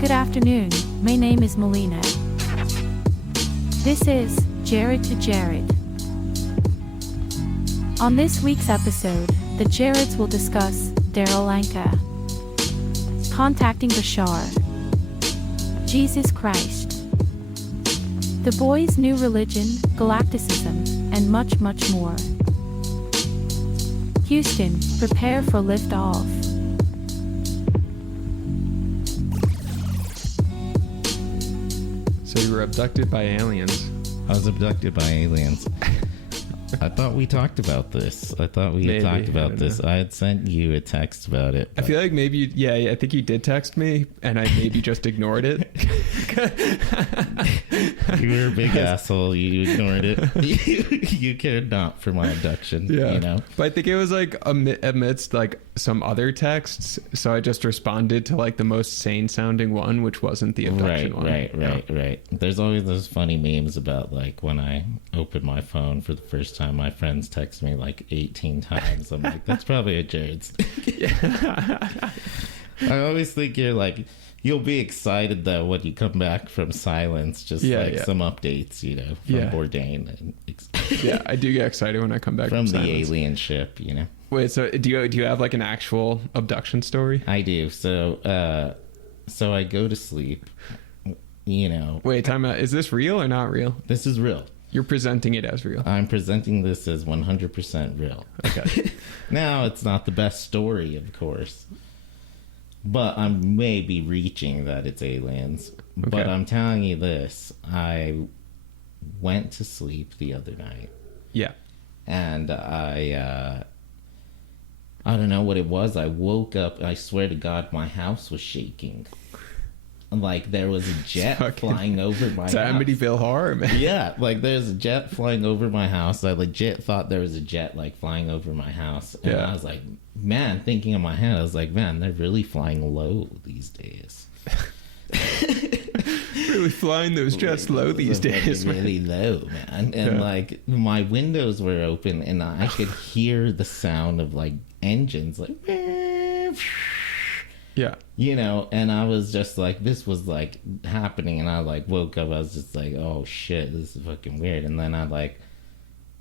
Good afternoon, my name is Melina. This is Jared to Jared. On this week's episode, the Jareds will discuss Darryl Anka, contacting Bashar, Jesus Christ, the boys' new religion, Galacticism, and much, much more. Houston, prepare for liftoff. So you were abducted by aliens. I was abducted by aliens. I thought we talked about this. I thought we had talked about this. I had sent you a text about it. I feel like maybe, I think you did text me, and I maybe just ignored it. You were a big asshole. You ignored it. You cared not for my abduction. Yeah. You know? But I think it was like amidst like some other texts, so I just responded to like the most sane sounding one, which wasn't the abduction one. Right. There's always those funny memes about like when I open my phone for the first time, my friends text me like 18 times. I'm like, that's probably a Jared's. I always think you'll be excited though when you come back from silence, just some updates, you know, from Bourdain. And Yeah, I do get excited when I come back from the silence. alien ship, you know. Wait, so do you have like an actual abduction story? I do. So I go to sleep, you know. Wait, time out. Is this real or not real? This is real. You're presenting it as real. I'm presenting this as 100% real. Okay. Now, it's not the best story, of course, but I may be reaching that it's aliens. Okay. But I'm telling you this. I went to sleep the other night. Yeah. And I don't know what it was. I woke up. I swear to God, my house was shaking. Like there was a jet flying over my house. Amityville Horror, man. Yeah, like there's a jet flying over my house. I legit thought there was a jet like flying over my house. And I was like, man, thinking in my head, I was like, man, they're really flying low these days. Really flying those jets low these days, man. Really low, man. And like my windows were open and I could hear the sound of like engines like yeah, you know, and I was just like, this was like happening, and I like woke up. I was just like, oh shit, this is fucking weird. And then I like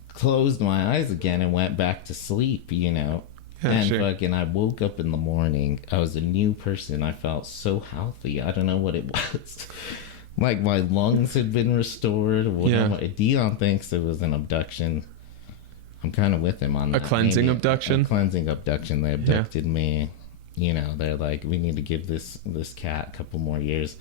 closed my eyes again and went back to sleep, you know. And fucking, I woke up in the morning. I was a new person. I felt so healthy. I don't know what it was. Like my lungs had been restored. Dion thinks it was an abduction. I'm kind of with him on that. A cleansing abduction. A cleansing abduction. They abducted me. You know, they're like, we need to give this cat a couple more years.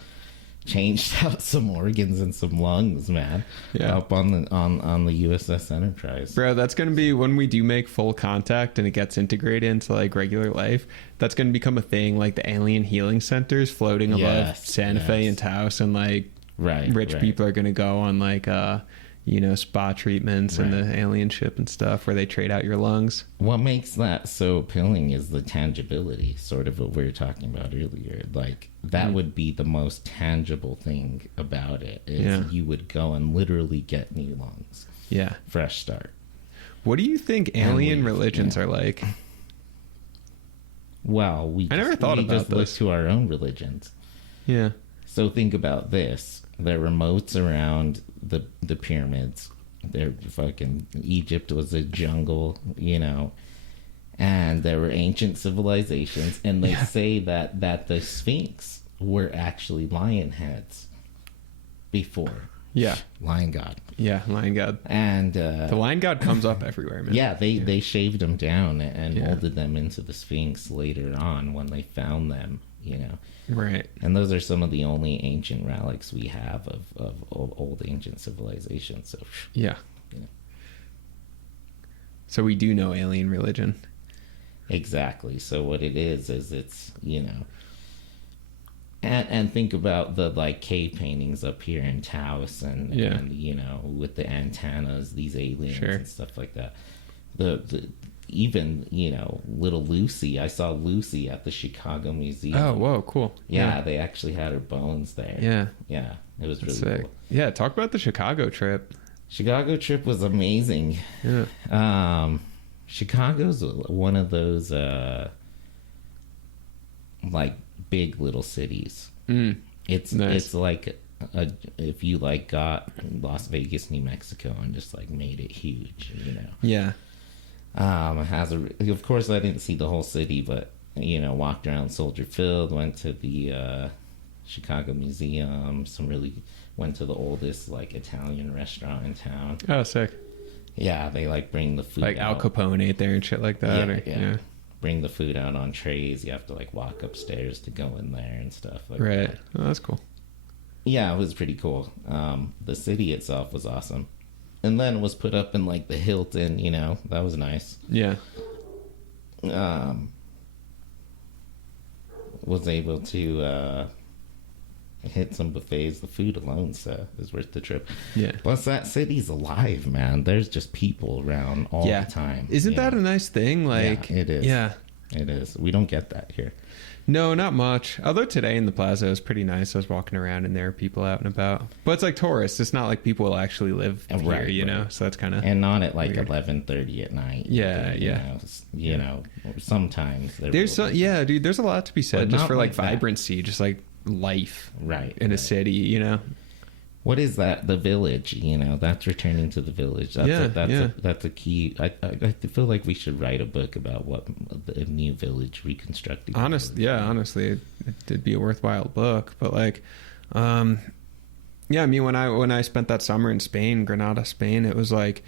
Changed out some organs and some lungs, man. Yeah. Up on the USS Enterprise. Bro, that's going to be when we do make full contact and it gets integrated into like regular life. That's going to become a thing, like the alien healing centers floating above Santa Fe and Taos, and like rich people are going to go on like spa treatments and the alien ship and stuff where they trade out your lungs. What makes that so appealing is the tangibility, sort of what we were talking about earlier. Like that would be the most tangible thing about it, is you would go and literally get new lungs. Yeah. Fresh start. What do you think alien religions are like? Well, we just look to our own religions. Yeah. So think about this. There were moats around the pyramids. There fucking Egypt was a jungle, you know, and there were ancient civilizations, and they say that the Sphinx were actually lion heads before. Yeah. Lion god. Yeah, lion god. And the lion god comes up everywhere, man. Yeah, they shaved them down and molded them into the Sphinx later on when they found them, you know. Right. And those are some of the only ancient relics we have of old ancient civilizations. So yeah. You know. So we do know alien religion. Exactly. So what it is it's, you know, and think about the like cave paintings up here in Taos and you know, with the antennas, these aliens and stuff like that. The even, you know, little Lucy. I saw Lucy at the Chicago Museum. Oh, whoa, cool. Yeah, they actually had her bones there. Yeah. Yeah, it was really sick. Cool. Yeah, talk about the Chicago trip. Chicago trip was amazing. Yeah. Chicago's one of those like big little cities. It's nice. It's like if you like got Las Vegas, New Mexico, and just like made it huge, you know. Yeah. It has of course I didn't see the whole city, but you know, walked around Soldier Field, went to the Chicago Museum, went to the oldest like Italian restaurant in town. Oh, sick. Yeah, they like bring the food like out. Al Capone ate there and shit like that. Yeah. Bring the food out on trays. You have to like walk upstairs to go in there and stuff like right. that. Oh, that's cool. Yeah, it was pretty cool. The city itself was awesome. And then was put up in like the Hilton, you know, that was nice. Yeah. Was able to hit some buffets. The food alone is worth the trip. Yeah. Plus that city's alive, man. There's just people around all the time. Isn't that a nice thing? Like, yeah, it is. Yeah. It is. We don't get that here. No, not much. Although today in the plaza it was pretty nice. I was walking around and there are people out and about. But it's like tourists. It's not like people will actually live here, you know? So that's kind of... And not at like 11:30 at night. Yeah, You know, sometimes... There's dude, there's a lot to be said just for like vibrancy, just like life in a city, you know? What is that? The village, you know, that's returning to the village. That's a key. I feel like we should write a book about what a new village reconstructing. Honestly, it'd be a worthwhile book. But like, I mean, when I spent that summer in Spain, Granada, Spain, it was like,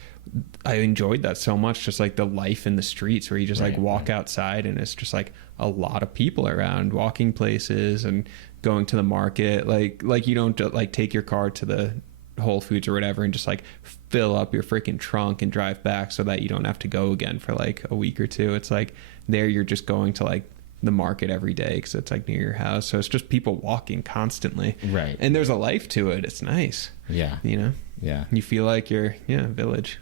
I enjoyed that so much. Just like the life in the streets where you just like walk outside and it's just like a lot of people around, walking places and going to the market. Like you don't like take your car to the Whole Foods or whatever and just like fill up your freaking trunk and drive back so that you don't have to go again for like a week or two. It's like there you're just going to like the market every day because it's like near your house. So it's just people walking constantly. Right. And there's a life to it. It's nice. Yeah. You know? Yeah. You feel like you're, village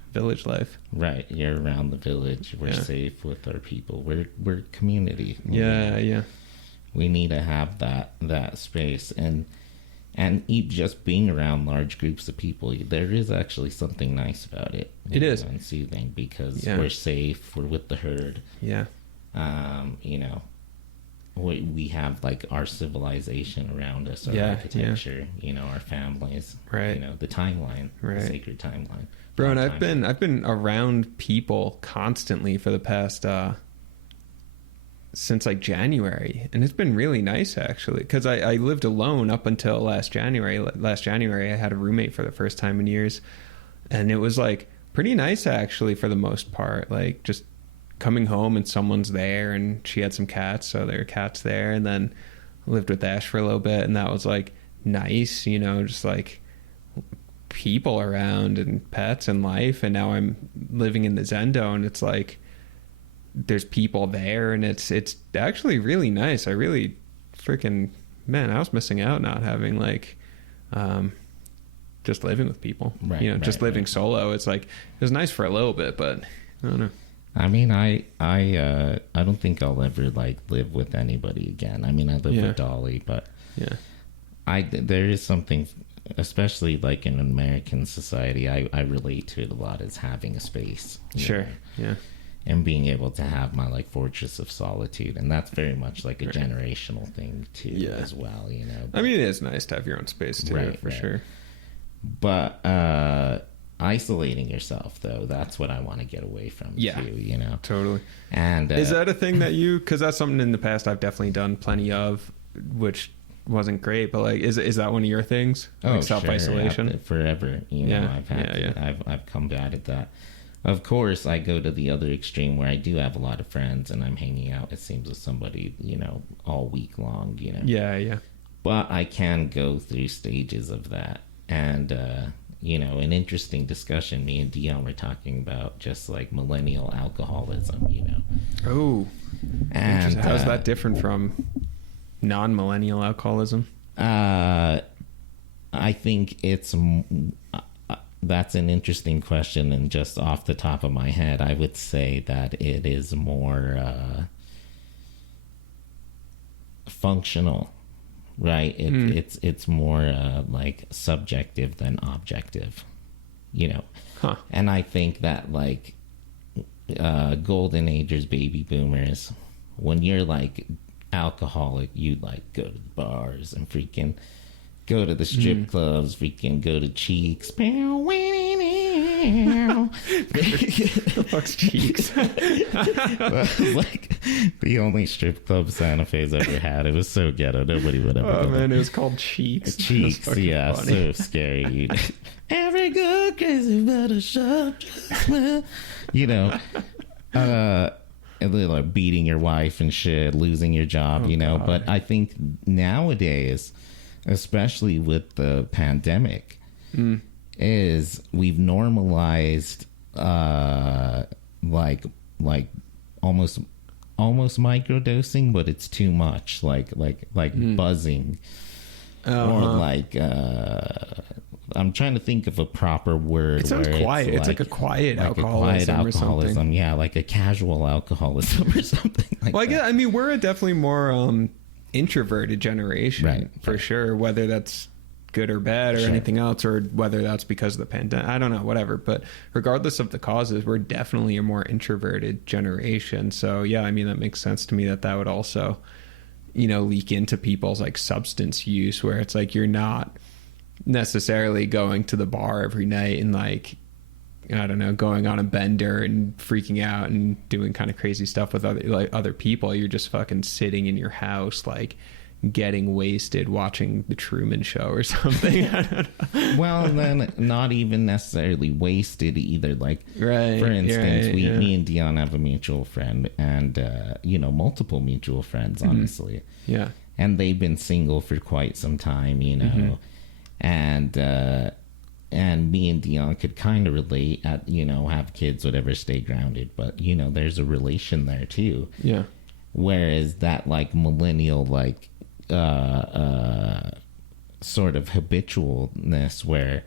life. Right. You're around the village. We're safe with our people. We're community. Yeah. We need to have that space and just being around large groups of people. There is actually something nice about it. It is. And soothing because we're safe. We're with the herd. Yeah. You know, we have like our civilization around us, our architecture, you know, our families, right? You know, the timeline, the sacred timeline. Bro, and I've been around people constantly for the past since like January, and it's been really nice actually because I lived alone up until last January. Last January I had a roommate for the first time in years, and it was like pretty nice actually for the most part. Like just coming home and someone's there, and she had some cats, so there were cats there, and then lived with Ash for a little bit, and that was like nice, you know, just like people around and pets and life. And now I'm living in the Zendo, and it's like there's people there, and it's actually really nice. I really freaking, man, I was missing out not having like just living with people, you know, just living solo. It's like it was nice for a little bit, but I don't know. I mean, I don't think I'll ever like live with anybody again. I mean, I live with Dolly, but there is something, especially like in American society, I relate to it a lot as having a space. Sure. Know? Yeah. And being able to have my like fortress of solitude, and that's very much like a generational thing too, as well. You know. But, I mean, it is nice to have your own space too, for sure. But isolating yourself, though, that's what I want to get away from too, you know. Totally. And is that a thing that you, because that's something in the past I've definitely done plenty of, which wasn't great, but like is that one of your things? Like self-isolation? Sure. Forever, you know. I've combated that. Of course, I go to the other extreme where I do have a lot of friends and I'm hanging out, it seems, with somebody, you know, all week long, you know. Yeah. But I can go through stages of that. And you know, an interesting discussion me and Dion were talking about, just like millennial alcoholism, you know. Oh, and how's that different from non-millennial alcoholism? I think it's that's an interesting question, and just off the top of my head, I would say that it is more functional. Right, it's more like subjective than objective, you know. And I think that like golden agers, baby boomers, when you're like alcoholic, you'd like go to the bars and freaking go to the strip clubs, freaking go to Cheeks. The fuck's Cheeks? It was like the only strip club Santa Fe's ever had. It was so ghetto. Nobody would ever. Oh man, it was called Cheeks. Cheeks, yeah, funny. So scary. Every girl crazy about a shop, you know. Like beating your wife and shit, losing your job, you know. God. But I think nowadays, especially with the pandemic, is we've normalized like almost microdosing, but it's too much, like buzzing, or like I'm trying to think of a proper word. It sounds quiet. It's like a quiet alcoholism or something. Yeah, like a casual alcoholism or something like that. I mean, we're a definitely more introverted generation, right, for sure, whether that's good or bad or anything else, or whether that's because of the pandemic. I don't know, whatever. But regardless of the causes, we're definitely a more introverted generation. So, yeah, I mean, that makes sense to me that would also, you know, leak into people's like substance use, where it's like you're not necessarily going to the bar every night and like, I don't know, going on a bender and freaking out and doing kind of crazy stuff with other people. You're just fucking sitting in your house like getting wasted watching the Truman Show or something. I don't know. Well, then not even necessarily wasted either. Like, right, for instance, me and Dion have a mutual friend, and you know, multiple mutual friends, honestly. Yeah. And they've been single for quite some time, you know. And me and Dion could kind of relate at, you know, have kids, whatever, stay grounded. But, you know, there's a relation there too. Yeah. Whereas that like millennial, like, sort of habitualness where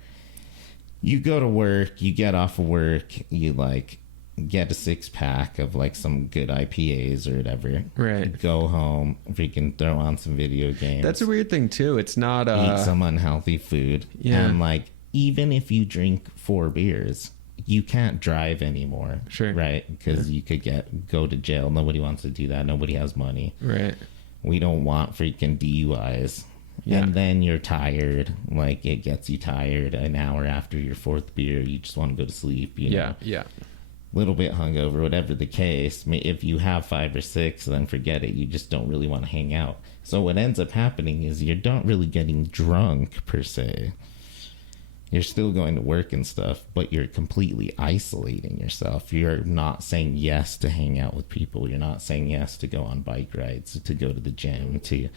you go to work, you get off of work, you like get a 6-pack of like some good IPAs or whatever. Right. Go home, freaking throw on some video games. That's a weird thing too. It's not eat some unhealthy food. Yeah. And like, even if you drink 4 beers, you can't drive anymore. Sure. Right? Because you could go to jail. Nobody wants to do that. Nobody has money. Right. We don't want freaking DUIs. Yeah. And then you're tired. Like, it gets you tired an hour after your 4th beer. You just want to go to sleep, you know? Yeah. Little bit hungover, whatever the case. If you have 5 or 6, then forget it. You just don't really want to hang out. So what ends up happening is you're not really getting drunk per se. You're still going to work and stuff, but you're completely isolating yourself. You're not saying yes to hang out with people. You're not saying yes to go on bike rides, to go to the gym, to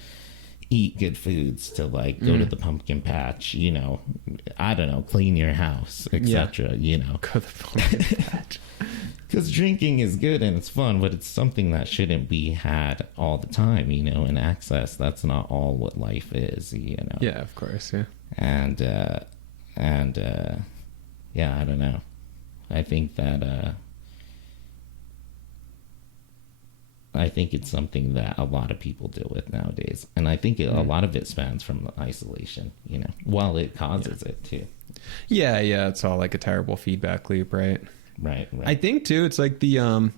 eat good foods, to like go to the pumpkin patch, you know, I don't know, clean your house, etc. You know, go to the pumpkin patch. Because drinking is good and it's fun, but it's something that shouldn't be had all the time, you know, and access. That's not all what life is, you know. Yeah, of course, yeah. And yeah, I don't know. I think that I think it's something that a lot of people deal with nowadays, and I think a lot of it spans from the isolation, you know, while it causes it too. Yeah, it's all like a terrible feedback loop, right? Right. I think too, it's like the I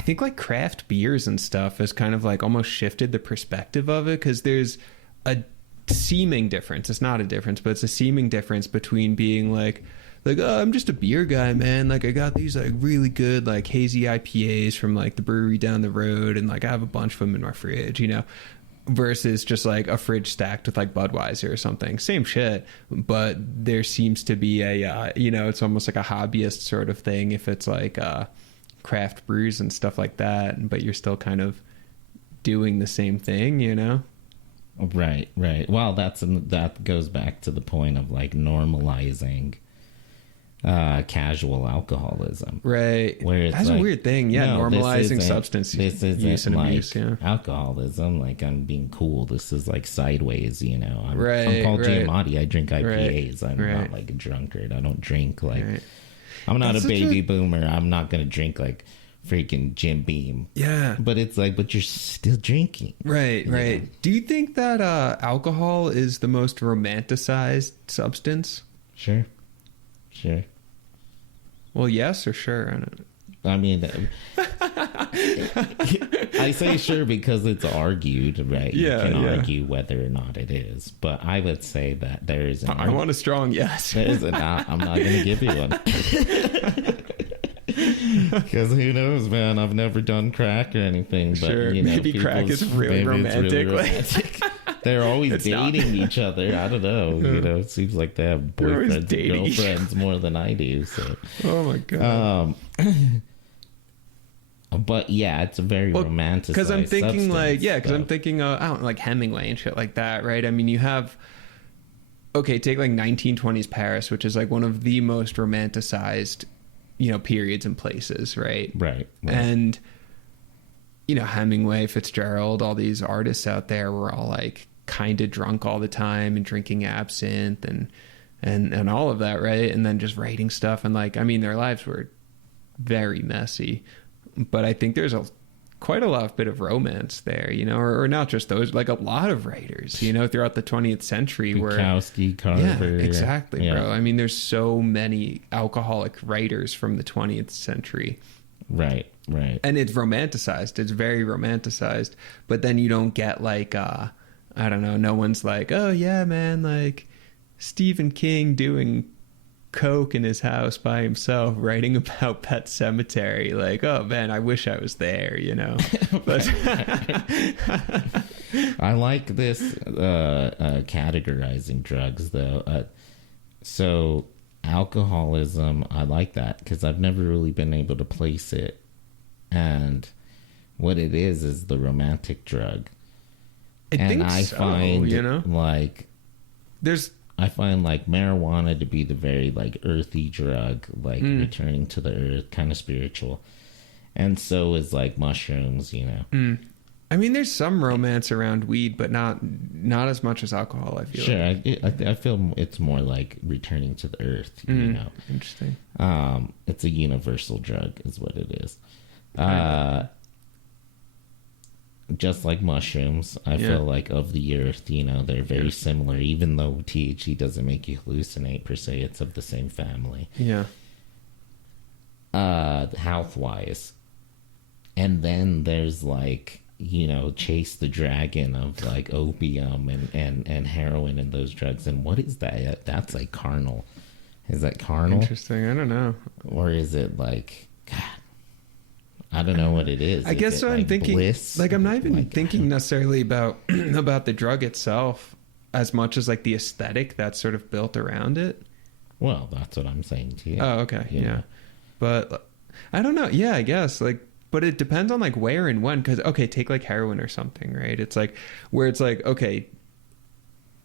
think like craft beers and stuff has kind of like almost shifted the perspective of it, because there's a seeming difference. It's not a difference, but it's a seeming difference between being like, oh, I'm just a beer guy, man. Like, I got these like really good like hazy IPAs from like the brewery down the road, and like I have a bunch of them in my fridge, you know, versus just like a fridge stacked with like Budweiser or something. Same shit, but there seems to be a you know, it's almost like a hobbyist sort of thing if it's like craft brews and stuff like that, but you're still kind of doing the same thing, you know. Right. Well, that goes back to the point of like normalizing casual alcoholism. Right. Where it's that's like, a weird thing. Yeah, no, normalizing substance use and like abuse. Yeah. Alcoholism, like I'm being cool. This is like sideways, you know. I'm called right. Giamatti. I drink IPAs. Right. I'm not like a drunkard. I don't drink like. Right. I'm not a baby boomer. I'm not gonna drink like freaking Jim Beam. Yeah. But it's like, but you're still drinking. Right. know? Do you think that alcohol is the most romanticized substance? Sure. Well, yes or sure? I mean, I say sure because it's argued, right? Yeah, you can argue whether or not it is, but I would say that there is. I want a strong yes. There's a not. I'm not going to give you one. Because who knows, man? I've never done crack or anything, but sure, you know, maybe crack is really romantic. They're always dating each other. I don't know. You know, it seems like they have boyfriends and girlfriends more than I do. So, oh my god. But yeah, it's a very romanticized. Because I'm thinking substance, because I'm thinking I don't like Hemingway and shit like that, right? I mean, you have take like 1920s Paris, which is like one of the most romanticized, periods and places, right? Right. And Hemingway, Fitzgerald, all these artists out there were all like kind of drunk all the time and drinking absinthe and all of that, right? And then just writing stuff and like, I mean, their lives were very messy, but I think there's quite a lot of bit of romance there, or not just those, like a lot of writers, throughout the 20th century Bukowski, Carver. Yeah, exactly, bro. I mean, there's so many alcoholic writers from the 20th century. Right. And it's romanticized. It's very romanticized. But then you don't get like, I don't know, no one's like, oh yeah, man, like Stephen King doing coke in his house by himself, writing about Pet Sematary. Like, oh man, I wish I was there, But I like this categorizing drugs though. So alcoholism, I like that because I've never really been able to place it. And what it is the romantic drug. I find like I find like marijuana to be the very like earthy drug, like returning to the earth, kind of spiritual. And so is like mushrooms, I mean, there's some romance around weed, but not as much as alcohol, I feel. Sure, I feel it's more like returning to the earth, Interesting. It's a universal drug is what it is. Just like mushrooms, I feel like of the earth, they're very similar, even though THC doesn't make you hallucinate per se. It's of the same family. Yeah. Health-wise. And then there's like, chase the dragon of like opium and heroin and those drugs. And what is that? That's like carnal. Is that carnal? Interesting. I don't know. Or is it like, God, I don't know what it is. I guess what I'm thinking, bliss? Like I'm not even thinking necessarily about the drug itself as much as like the aesthetic that's sort of built around it. Well, that's what I'm saying to you. Oh, okay. Yeah. But I don't know. Yeah, I guess like, but it depends on like where and when, because take like heroin or something, right? It's like where it's like,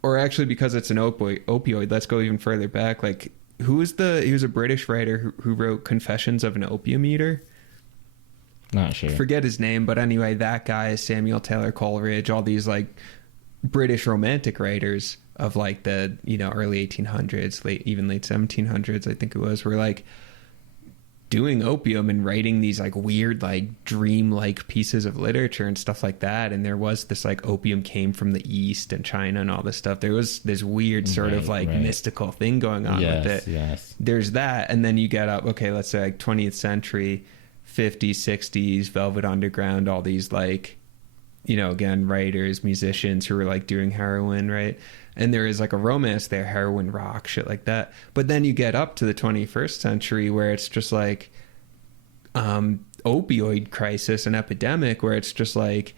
or actually because it's an opioid, let's go even further back. Like he was a British writer who wrote Confessions of an Opium Eater. Not sure. Forget his name, but anyway, that guy, Samuel Taylor Coleridge, all these like British romantic writers of like the early 1800s, late 1700s, I think it was, were like doing opium and writing these like weird like dream-like pieces of literature and stuff like that. And there was this like opium came from the East and China and all this stuff. There was this weird sort of like mystical thing going on with it. Yes. There's that, and then you get up, let's say like 20th century, 50s, 60s, Velvet Underground, all these like, again, writers, musicians who were like doing heroin, right? And there is like a romance there, heroin rock, shit like that. But then you get up to the 21st century where it's just like opioid crisis and epidemic, where it's just like,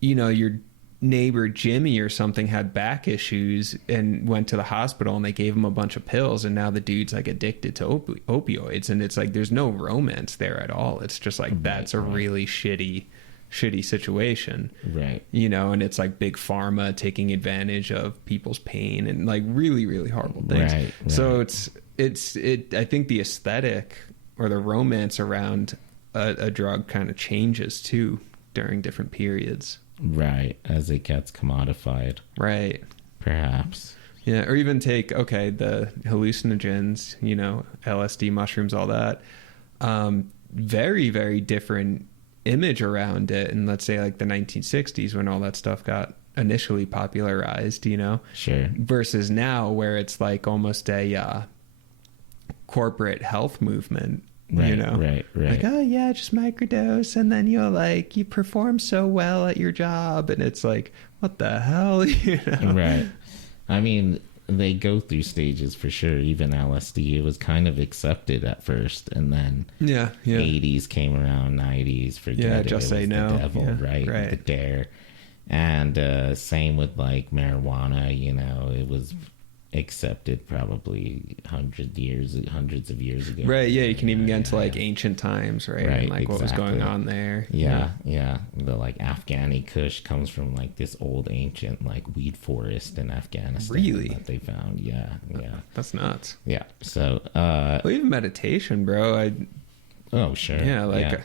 your neighbor Jimmy or something had back issues and went to the hospital and they gave him a bunch of pills, and now the dude's like addicted to opioids, and it's like there's no romance there at all. It's just like that's a really shitty situation, right? And it's like big pharma taking advantage of people's pain and like really, really horrible things. Right. So it's I think the aesthetic or the romance around a drug kind of changes too during different periods. Right, as it gets commodified. Right. Perhaps. Yeah, or even take, the hallucinogens, LSD, mushrooms, all that. Very, very different image around it. And let's say like the 1960s when all that stuff got initially popularized, Sure. Versus now where it's like almost a corporate health movement. Right, you know? Right. Like, oh yeah, just microdose, and then you perform so well at your job, and it's like, what the hell? You know? Right. I mean, they go through stages for sure. Even LSD, it was kind of accepted at first, and then 80s came around, 90s, forget it. Just it say was no. The devil, right? The dare. And same with like marijuana, you know, it was accepted probably hundreds of years ago. Right, yeah, you can even get into like ancient times, right? And like what was going on there. Yeah. The like Afghani Kush comes from like this old ancient like weed forest in Afghanistan. Really? That they found. Yeah. That's nuts. Yeah. So well, even meditation, bro. Oh, sure. Yeah, like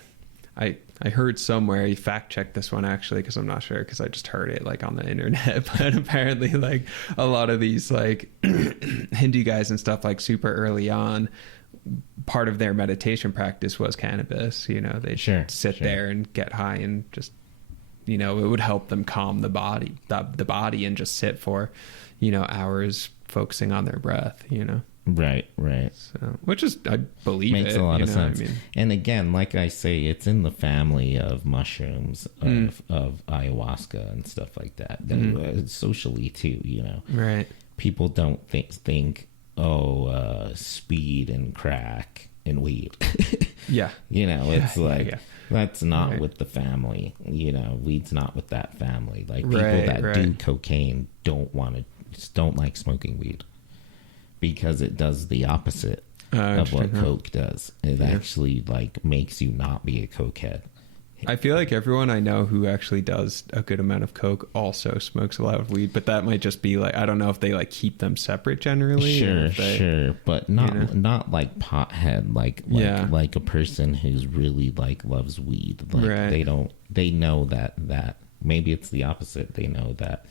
I heard somewhere, you fact check this one actually, because I'm not sure, because I just heard it like on the internet, but apparently like a lot of these like Hindu guys and stuff, like super early on, part of their meditation practice was cannabis. You know, they'd sit there and get high and just, you know, it would help them calm the body and just sit for, you know, hours focusing on their breath, you know. Right. So, which is, I believe, makes a lot of sense. I mean, and again, like I say, it's in the family of mushrooms, of ayahuasca and stuff like that. Socially too, you know. Right. People don't think speed and crack and weed. Yeah. You know, it's that's not with the family. You know, weed's not with that family. Like people that do cocaine don't like smoking weed. Because it does the opposite of what coke does. It actually like makes you not be a cokehead. I feel like everyone I know who actually does a good amount of coke also smokes a lot of weed, but that might just be like, I don't know if they like keep them separate generally. Sure, but not like pothead, like a person who's really like loves weed. Like they know that maybe it's the opposite. They know that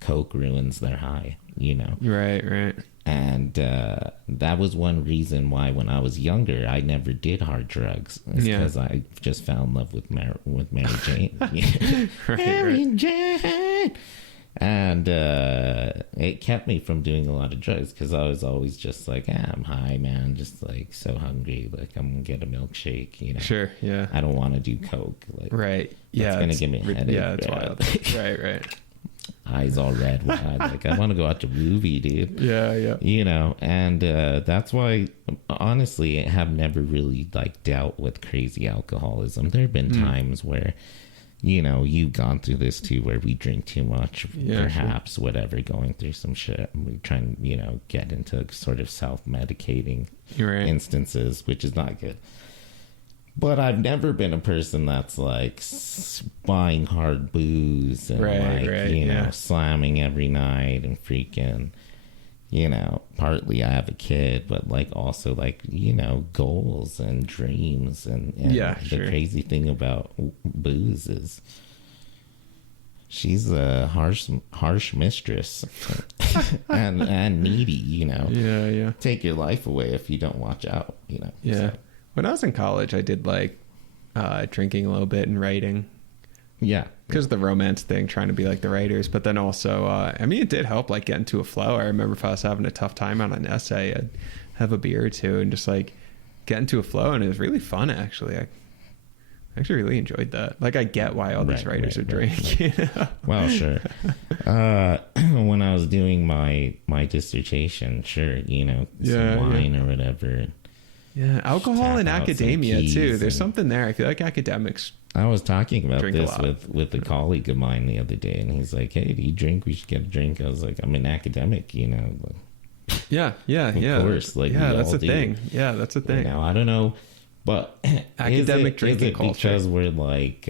coke ruins their high, you know. Right. And that was one reason why when I was younger I never did hard drugs. It's because I just fell in love with Mary Jane. Mary Jane. And it kept me from doing a lot of drugs because I was always just like, I'm high, man, just like so hungry, like I'm gonna get a milkshake, you know. Sure, yeah. I don't want to do coke, like right. Yeah, it's gonna give me a headache. Yeah, it's wild. Right. Eyes all red. Like I want to go out to movie, dude. Yeah. You know, and that's why, honestly, I have never really like dealt with crazy alcoholism. There have been times where, you know, you've gone through this too, where we drink too much, perhaps, whatever, going through some shit. We try and, you know, get into sort of self-medicating instances, which is not good. But I've never been a person that's like buying hard booze and you know, slamming every night and freaking, you know, partly I have a kid, but like also like, you know, goals and dreams and the crazy thing about booze is she's a harsh mistress and needy, you know. Yeah. Take your life away if you don't watch out, you know. Yeah. So. When I was in college, I did like drinking a little bit and writing. Yeah. Because of the romance thing, trying to be like the writers. But then also, I mean, it did help like get into a flow. I remember if I was having a tough time on an essay, I'd have a beer or two and just like get into a flow. And it was really fun, actually. I actually really enjoyed that. Like, I get why all these writers are drinking. You know? Well, sure. When I was doing my dissertation, sure, you know, some wine or whatever. Yeah, alcohol in academia too. There's something there. I feel like academics. I was talking about this with a colleague of mine the other day, and he's like, "Hey, do you drink? We should get a drink." I was like, "I'm an academic, you know." Yeah. Of course, like that's a thing. Yeah, that's a thing. Now I don't know, but academic drinking culture. Because we're like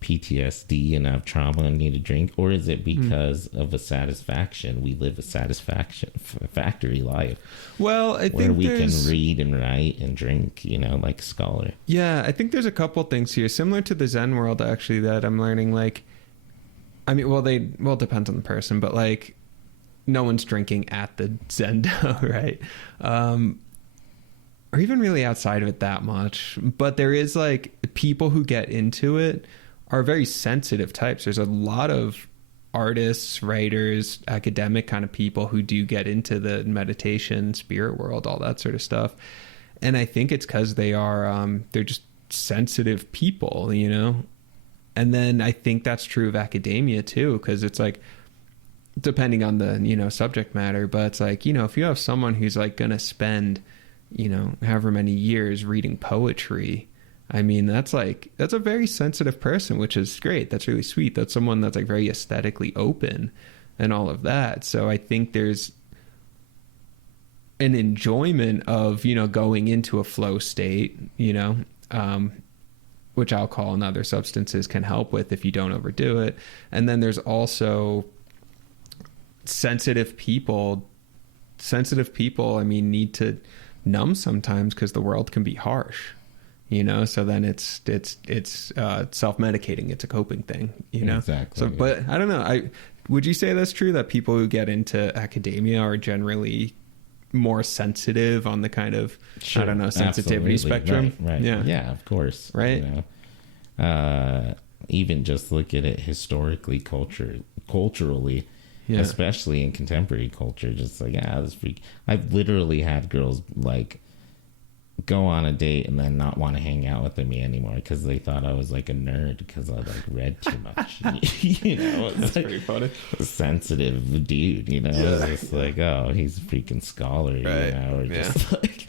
PTSD and have trauma and need a drink, or is it because of a satisfaction? We live a satisfaction factory life. Well, I think where we can read and write and drink, you know, like a scholar. Yeah, I think there's a couple things here similar to the Zen world actually that I'm learning. Like, I mean, it depends on the person, but like, no one's drinking at the Zendo, right? Or even really outside of it that much. But there is like people who get into it are very sensitive types. There's a lot of artists, writers, academic kind of people who do get into the meditation, spirit world, all that sort of stuff. And I think it's because they're just sensitive people, you know? And then I think that's true of academia too, because it's like, depending on the, you know, subject matter, but it's like, you know, if you have someone who's like going to spend, you know, however many years reading poetry, I mean, that's a very sensitive person, which is great. That's really sweet. That's someone that's like very aesthetically open and all of that. So I think there's an enjoyment of, you know, going into a flow state, you know, which alcohol and other substances can help with if you don't overdo it. And then there's also sensitive people, I mean, need to numb sometimes because the world can be harsh, you know? So then it's self-medicating. It's a coping thing, you know? Exactly. So, but I don't know. Would you say that's true, that people who get into academia are generally more sensitive on the kind of, sure, I don't know, sensitivity spectrum? Right. Yeah, of course. Right. You know? Even just look at it historically, culturally, yeah, especially in contemporary culture, just like, this freak. I've literally had girls like go on a date and then not want to hang out with me anymore because they thought I was like a nerd because I like read too much. You know, it's that's like pretty funny. A sensitive dude, you know, yeah. It's like, oh, he's a freaking scholar, right, you know, or just like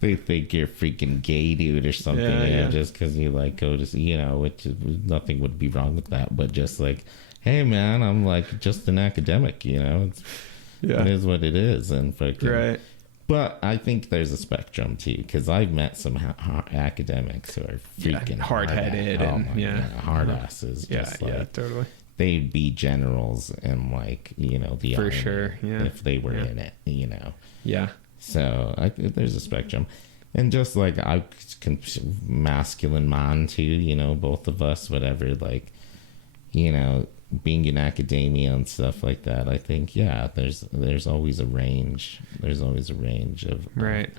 they think you're a freaking gay dude or something, you know, just because you like go to, you know, which nothing would be wrong with that, but just like, hey man, I'm like just an academic, you know, it is what it is, and fucking, right. But I think there's a spectrum too, because I've met some academics who are freaking hard-headed and hard asses. Just like, totally. They'd be generals in like, you know, the for army sure, if they were in it, you know. Yeah. So there's a spectrum, and just like I masculine man too, you know, both of us, whatever, like, you know, being in academia and stuff like that, I think, there's always a range. There's always a range of right.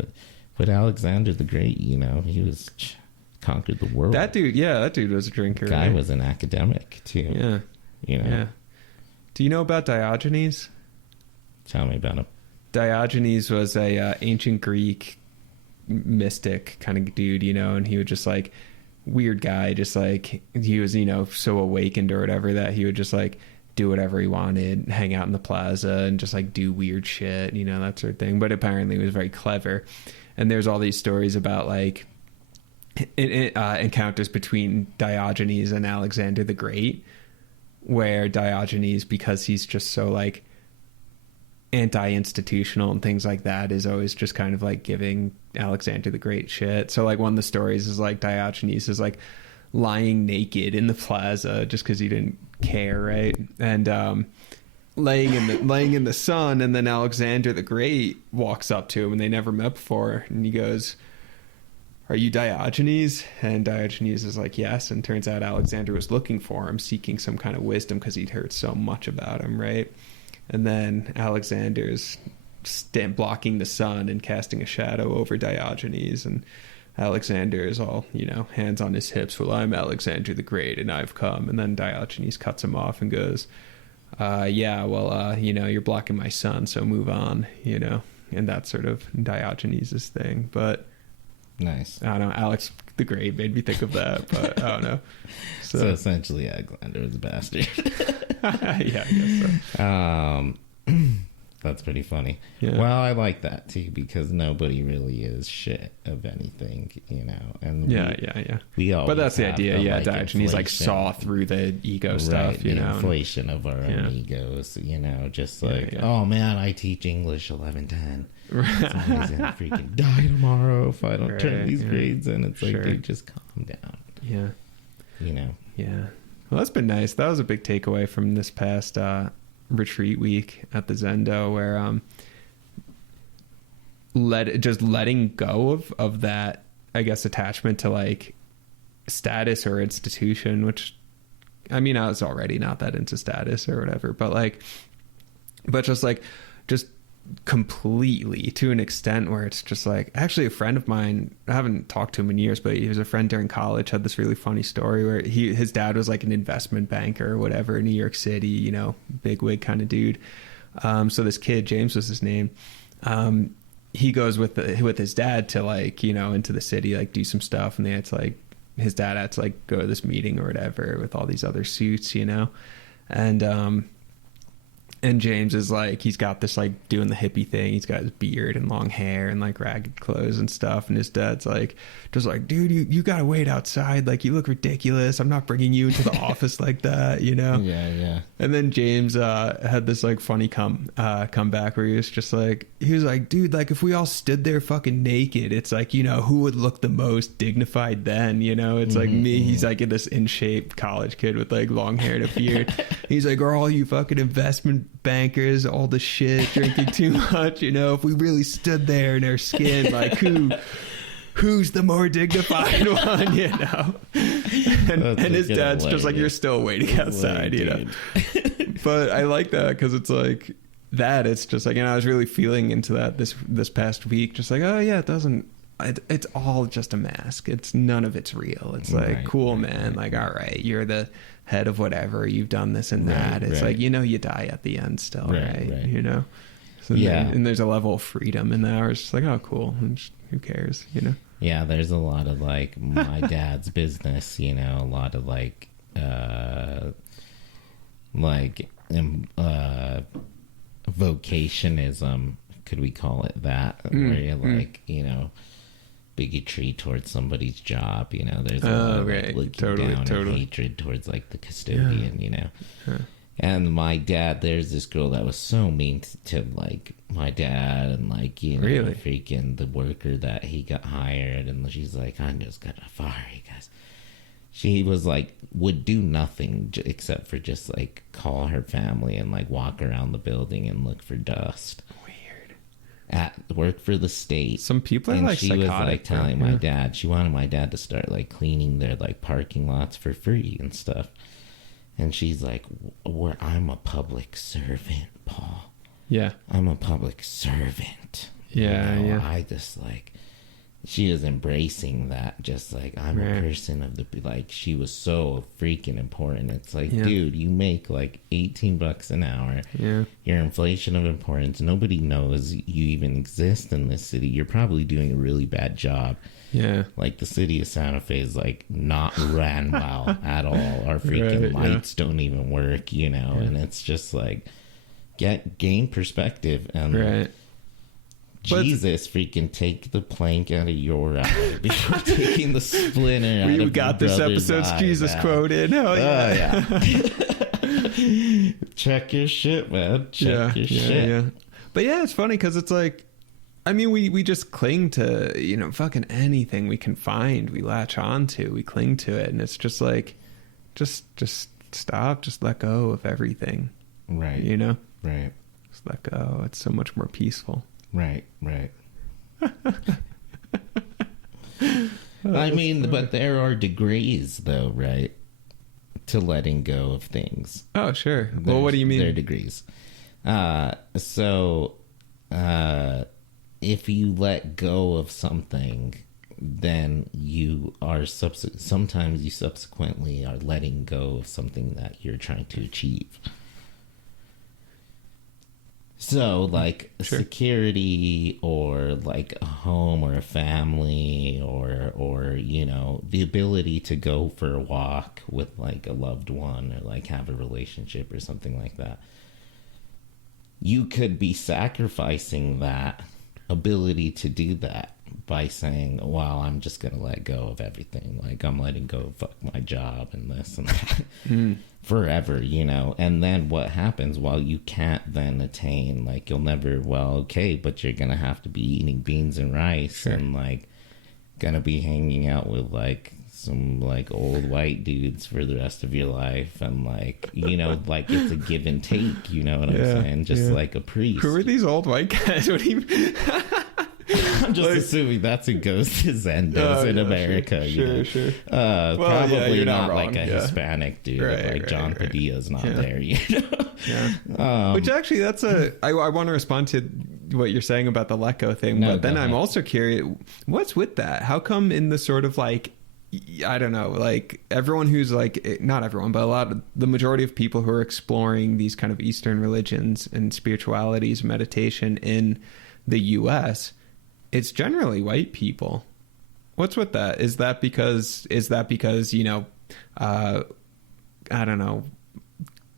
But Alexander the Great, you know, he was conquered the world. That dude was a drinker. Guy was an academic too. Yeah, you know. Yeah. Do you know about Diogenes? Tell me about him. Diogenes was a ancient Greek mystic kind of dude, you know, and he would just like, weird guy, just like, he was, you know, so awakened or whatever that he would just like do whatever he wanted, hang out in the plaza and just like do weird shit, you know, that sort of thing. But apparently he was very clever. And there's all these stories about like encounters between Diogenes and Alexander the Great, where Diogenes, because he's just so like anti-institutional and things like that, is always just kind of like giving Alexander the Great shit. So like one of the stories is like Diogenes is like lying naked in the plaza just because he didn't care, right? And laying in the sun, and then Alexander the Great walks up to him, and they never met before, and he goes, "Are you Diogenes?" And Diogenes is like, "Yes." And turns out Alexander was looking for him, seeking some kind of wisdom because he'd heard so much about him, right? And then Alexander's blocking the sun and casting a shadow over Diogenes, and Alexander is all, you know, hands on his hips, "Well, I'm Alexander the Great and I've come." And then Diogenes cuts him off and goes, you know, "You're blocking my sun, so move on," you know. And that's sort of Diogenes' thing. But nice. I don't know, Alex the Great made me think of that, but I don't know. So essentially Alexander was a bastard. Yeah, I guess so. That's pretty funny. Yeah. Well, I like that too, because nobody really is shit of anything, you know. And we always, but that's the idea. Like, Diogenes like saw through the ego stuff, you know, inflation of our own egos, you know, just like, oh man, I teach English 11-10. Somebody's gonna freaking die tomorrow if I don't turn these grades in. It's like, dude, just calm down. Yeah, you know. Yeah. Well, that's been nice. That was a big takeaway from this past retreat week at the Zendo, where letting go of that, I guess, attachment to like status or institution, which, I mean, I was already not that into status or whatever, but just completely, to an extent where it's just like, actually a friend of mine, I haven't talked to him in years, but he was a friend during college, had this really funny story where his dad was like an investment banker or whatever in New York City, you know, bigwig kind of dude. So this kid, James was his name, he goes with his dad to like, you know, into the city, like do some stuff, and they had to like, his dad had to like go to this meeting or whatever with all these other suits, you know, and James is like, he's got this like doing the hippie thing. He's got his beard and long hair and like ragged clothes and stuff. And his dad's like, just like, dude, you gotta wait outside. Like, you look ridiculous. I'm not bringing you into the office like that, you know? Yeah. And then James had this like funny comeback where he was like, dude, like if we all stood there fucking naked, it's like, you know, who would look the most dignified then, you know? It's like me. He's like this in shape college kid with like long hair and a beard. He's like, are all you fucking investment bankers all the shit, drinking too much, you know? If we really stood there in our skin, like who's the more dignified one, you know? And his dad's just like, you're still waiting outside, you know? But I like that because it's like that. It's just like, and I was really feeling into that this past week, just like, oh yeah, it's all just a mask. It's none of it's real. It's like, cool, man. Like, all right, you're the head of whatever. You've done this and that. It's like, you know, you die at the end still, right? You know? So and there's a level of freedom in that where it's just like, oh, cool. And just, who cares, you know? Yeah, there's a lot of like my dad's business, you know, a lot of like vocationism, could we call it that? Where you're like, you know, bigotry towards somebody's job, you know, there's a lot of like, looking down and hatred towards like the custodian, you know. And my dad, there's this girl that was so mean to like my dad and like, you know, freaking the worker that he got hired, and she's like, I'm just gonna fire you guys. She was like, would do nothing except for just like call her family and like walk around the building and look for dust. At work for the state. Some people are and like she was like telling my dad, she wanted my dad to start like cleaning their like parking lots for free and stuff. And she's like, I'm a public servant, Paul. Yeah. I'm a public servant. Yeah, you know, I just like, she was embracing that, just like, I'm a person of the, like, she was so freaking important. It's like, dude, you make like $18 an hour. Yeah. Your inflation of importance. Nobody knows you even exist in this city. You're probably doing a really bad job. Yeah. Like, the city of Santa Fe is like not ran well at all. Our freaking lights don't even work, you know, and it's just like, gain perspective and Jesus, freaking take the plank out of your eye before taking the splinter out of your got this episode's eye, Jesus man. quote in. Oh, yeah. Check your shit, man. Check your shit. Yeah. But yeah, it's funny because it's like, I mean, we just cling to, you know, fucking anything we can find. We latch on to. We cling to it. And it's just like, just stop. Just let go of everything. Right. You know? Right. Just let go. It's so much more peaceful. Right. I mean, but there are degrees, though, right? To letting go of things. Oh, sure. Well, what do you mean? There are degrees. So, if you let go of something, then you are sometimes you subsequently are letting go of something that you're trying to achieve. So, like, security or, like, a home or a family or, you know, the ability to go for a walk with, like, a loved one or, like, have a relationship or something like that. You could be sacrificing that ability to do that by saying, well, I'm just going to let go of everything. Like, I'm letting go of fuck my job and this and that. Forever, you know. And then what happens? Well, you can't then attain, like, you'll never, well, okay, but you're gonna have to be eating beans and rice and like gonna be hanging out with like some like old white dudes for the rest of your life, and like, you know, like it's a give and take, you know what I'm saying? Just like a priest. Who are these old white guys? What do you mean? I'm just assuming that's who goes to Zendos in America. Sure. Probably not like a Hispanic dude. Like John Padilla's not there, you know? Which actually, that's I want to respond to what you're saying about the let go thing, but then I'm also curious, what's with that? How come in the sort of like, I don't know, like everyone who's like, not everyone, but the majority of people who are exploring these kind of Eastern religions and spiritualities, meditation in the U.S., it's generally white people. What's with that? Is that because you know, I don't know,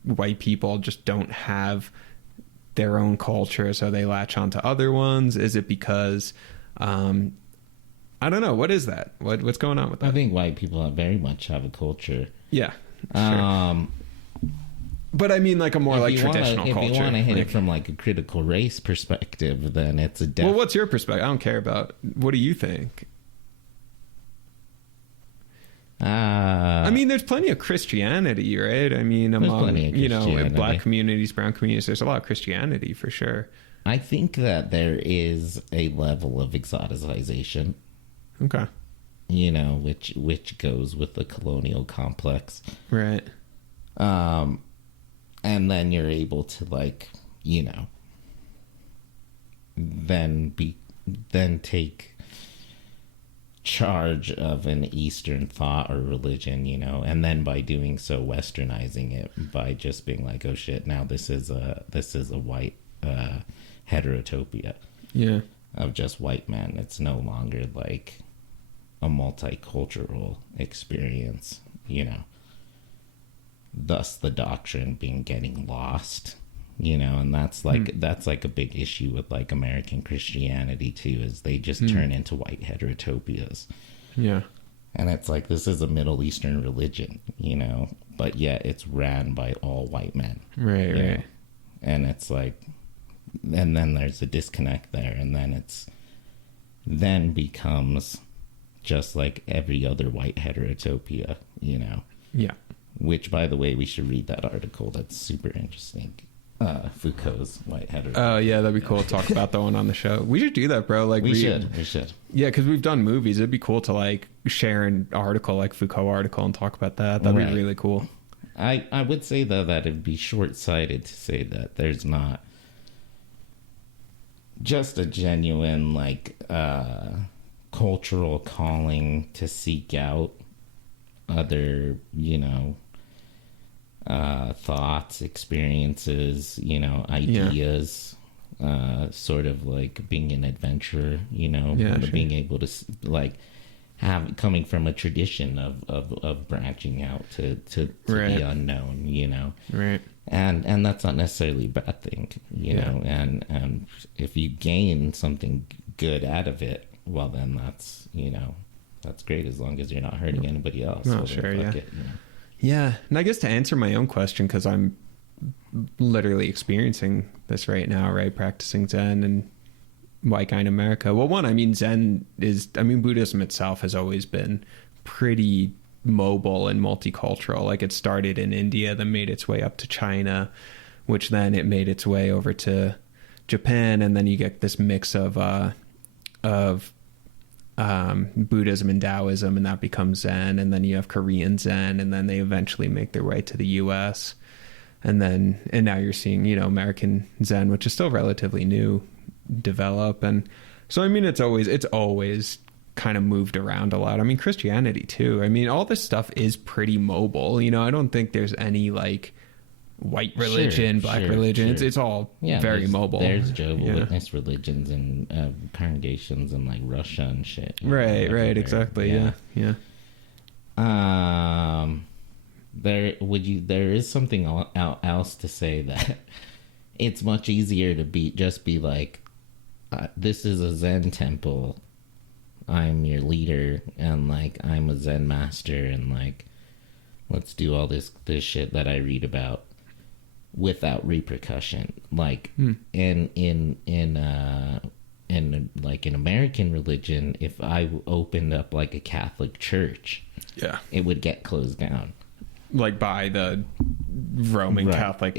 white people just don't have their own culture, so they latch onto other ones? Is it because I don't know, what is that? What's going on with that? I think white people very much have a culture. Yeah, sure. But I mean, like a more like traditional culture. If you want to hit it from like a critical race perspective, then it's a well, what's your perspective? I don't care about. What do you think? I mean, there's plenty of Christianity, right? I mean, among, you know, black communities, brown communities, there's a lot of Christianity for sure. I think that there is a level of exoticization. Okay. You know, which goes with the colonial complex. Right. And then you're able to, like, you know, then take charge of an Eastern thought or religion, you know, and then by doing so westernizing it by just being like, oh shit, now this is a white heterotopia. Yeah. Of just white men. It's no longer like a multicultural experience, you know. Thus the doctrine getting lost, you know, and that's like a big issue with like American Christianity too, is they just turn into white heterotopias. Yeah. And it's like, this is a Middle Eastern religion, you know, but yet it's ran by all white men. Right, right. Know? And it's like, and then there's a disconnect there, and then becomes just like every other white heterotopia, you know. Yeah. Which, by the way, we should read that article. That's super interesting. Foucault's White Heterotopia. Oh, yeah, that'd be cool to talk about that one on the show. We should do that, bro. Like, we should. Yeah, because we've done movies. It'd be cool to, like, share an article, like Foucault article, and talk about that. That'd be really cool. I would say, though, that it'd be short-sighted to say that there's not just a genuine, like, cultural calling to seek out other, you know, thoughts, experiences, you know, ideas, sort of like being an adventurer, you know, being able to like coming from a tradition of branching out to the unknown, you know, right. And that's not necessarily a bad thing, you know, and if you gain something good out of it, well, then that's, you know, that's great, as long as you're not hurting anybody else. Oh, sure, yeah. It, you know? Yeah, and I guess to answer my own question, because I'm literally experiencing this right now, right? Practicing Zen and why kind America. Well, one, I mean, Buddhism itself has always been pretty mobile and multicultural. Like, it started in India, then made its way up to China, which then it made its way over to Japan, and then you get this mix of Buddhism and Taoism, and that becomes Zen, and then you have Korean Zen, and then they eventually make their way to the US, and now you're seeing, you know, American Zen, which is still relatively new, develop. And so I mean, it's always kind of moved around a lot. I mean, Christianity too. I mean, all this stuff is pretty mobile, you know. I don't think there's any like white religion, black religion. It's all very mobile. There's Jehovah's Witness religions and congregations in like Russia and shit. Right, exactly. Yeah. There is something else to say that it's much easier to be like, this is a Zen temple. I'm your leader, and like I'm a Zen master, and like let's do all this shit that I read about without repercussion. Like in like in American religion, if I opened up like a Catholic church, it would get closed down, like by the Roman Catholic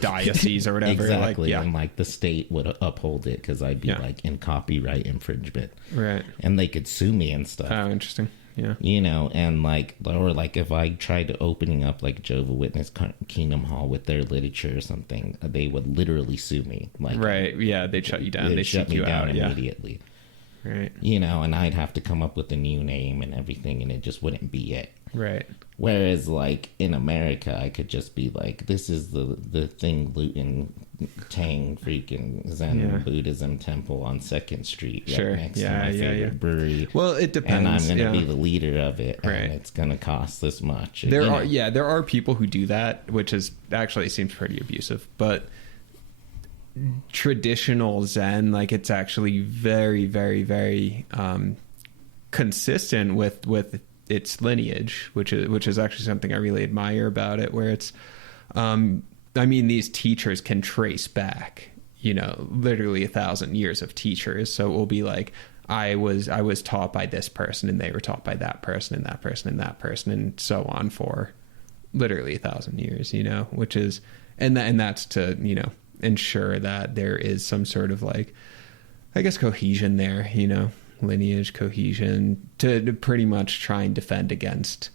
diocese or whatever. Exactly. And like the state would uphold it, because I'd be like in copyright infringement, right? And they could sue me and stuff. Oh, interesting. Yeah. You know, and like, or like if I tried to opening up like Jehovah's Witness Kingdom Hall with their literature or something, they would literally sue me. Like, right. Yeah. They'd shut you down. They'd shut me down immediately. Right. You know, and I'd have to come up with a new name and everything, and it just wouldn't be it. Right. Whereas, like, in America, I could just be like, this is the Thing Luton Tang freaking Zen Buddhism temple on 2nd Street. Right sure. next to my favorite brewery. Well, it depends. And I'm going to be the leader of it. Right. And it's going to cost this much. There are people who do that, which is actually seems pretty abusive. But traditional Zen, like, it's actually very, very, very consistent with its lineage, which is actually something I really admire about it, where it's I mean, these teachers can trace back, literally 1,000 years of teachers. So it will be like, I was taught by this person, and they were taught by that person, and that person, and that person, and so on for literally 1,000 years, which is, and that's to, ensure that there is some sort of, like, I guess, cohesion there, lineage cohesion, to pretty much try and defend against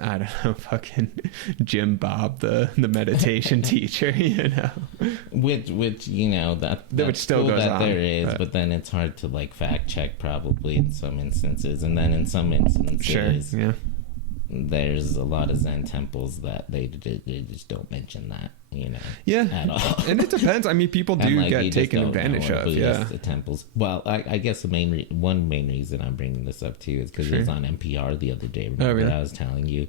I don't know, fucking Jim Bob, the meditation teacher, which that still cool goes that on, there is, but then it's hard to, like, fact check probably in some instances, and then in some instances, sure, yeah, there's a lot of Zen temples that they just don't mention that, at all. And it depends. I mean, people do get taken advantage of. Buddhist temples. Well, I guess the one main reason I'm bringing this up too is because it was on NPR the other day. Remember, really? I was telling you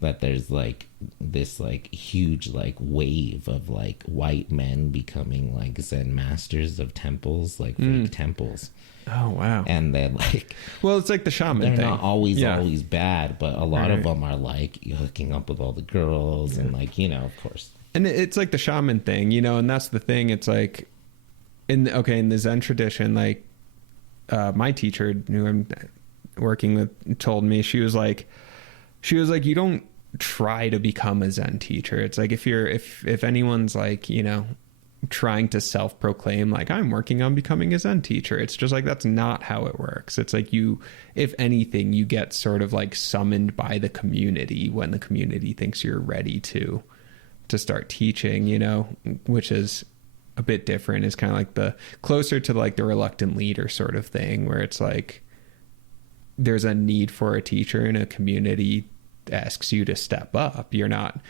that there's, like, this, like, huge, like, wave of, like, white men becoming, like, Zen masters of temples, like fake temples. Oh, wow. And then, like, well, it's like the shaman they're thing. not always bad, but a lot of them are, like, hooking up with all the girls and, like, of course. And it's like the shaman thing, and that's the thing. It's like in the Zen tradition, like, my teacher who I'm working with told me, she was like, you don't try to become a Zen teacher. It's like, if anyone's, like, trying to self-proclaim, like, I'm working on becoming a Zen teacher, it's just like, that's not how it works. It's like, if anything, you get sort of, like, summoned by the community when the community thinks you're ready to start teaching, which is a bit different. Is kind of like the closer to, like, the reluctant leader sort of thing, where it's like there's a need for a teacher and a community asks you to step up. You're not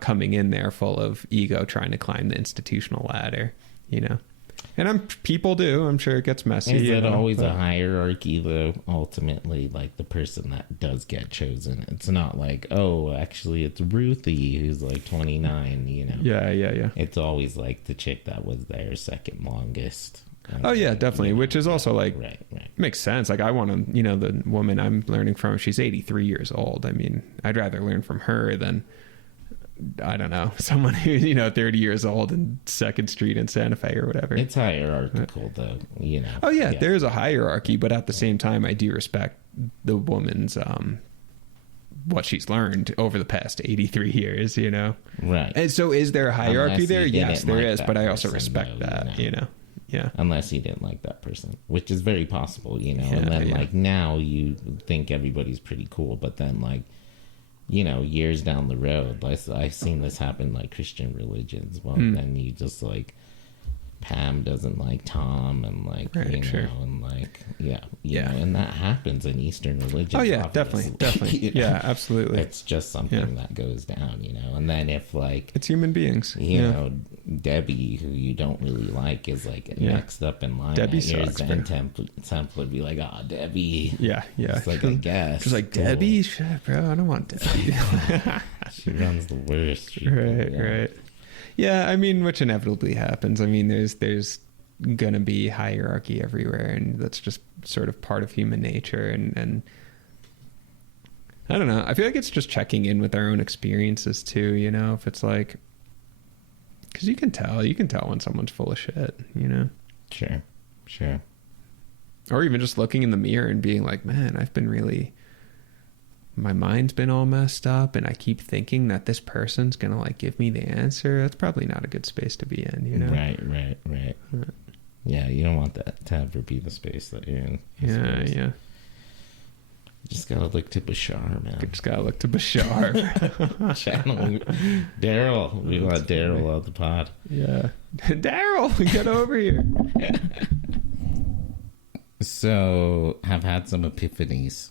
coming in there full of ego trying to climb the institutional ladder, And people do. I'm sure it gets messy. Is it always a hierarchy, though? Ultimately, like, the person that does get chosen, it's not like, oh, actually, it's Ruthie who's, like, 29. Yeah. It's always, like, the chick that was there second longest. Oh yeah, definitely. Which is also, like, right. Makes sense. Like, I want to, the woman I'm learning from, she's 83 years old. I mean, I'd rather learn from her than, I don't know, someone who's 30 years old in 2nd Street in Santa Fe or whatever. It's hierarchical, though. Oh yeah, there is a hierarchy, but at the same time, I do respect the woman's what she's learned over the past 83 years. Right. And so, is there a hierarchy there? Yes, there is. But I also respect that. Yeah. Unless he didn't like that person, which is very possible, and then like now you think everybody's pretty cool, but then, like, years down the road, I've seen this happen, like, Christian religions. Well, then you just, like, Pam doesn't like Tom, and, like, and, like, and that happens in Eastern religions. Oh yeah, definitely. Yeah, absolutely. It's just something that goes down, and then if, like, it's human beings, Debbie, who you don't really like, is, like, next up in line. Debbie at your sucks, Zen temple would be like, oh, Debbie. Yeah. It's like, I guess. Just like, cool. Debbie, shit, bro, I don't want Debbie. She runs the worst. Right. Yeah, I mean, which inevitably happens. I mean, there's gonna be hierarchy everywhere, and that's just sort of part of human nature. And I don't know. I feel like it's just checking in with our own experiences too. If it's like, because you can tell when someone's full of shit. Sure. Or even just looking in the mirror and being like, man, my mind's been all messed up, and I keep thinking that this person's gonna, like, give me the answer. That's probably not a good space to be in, Right. Yeah, you don't want that to ever be the space that you're in. Yeah. You just gotta look to Bashar, man. You just gotta look to Bashar. Channel Daryl. We want Daryl out the pod. Yeah. Daryl, get over here. So, have had some epiphanies.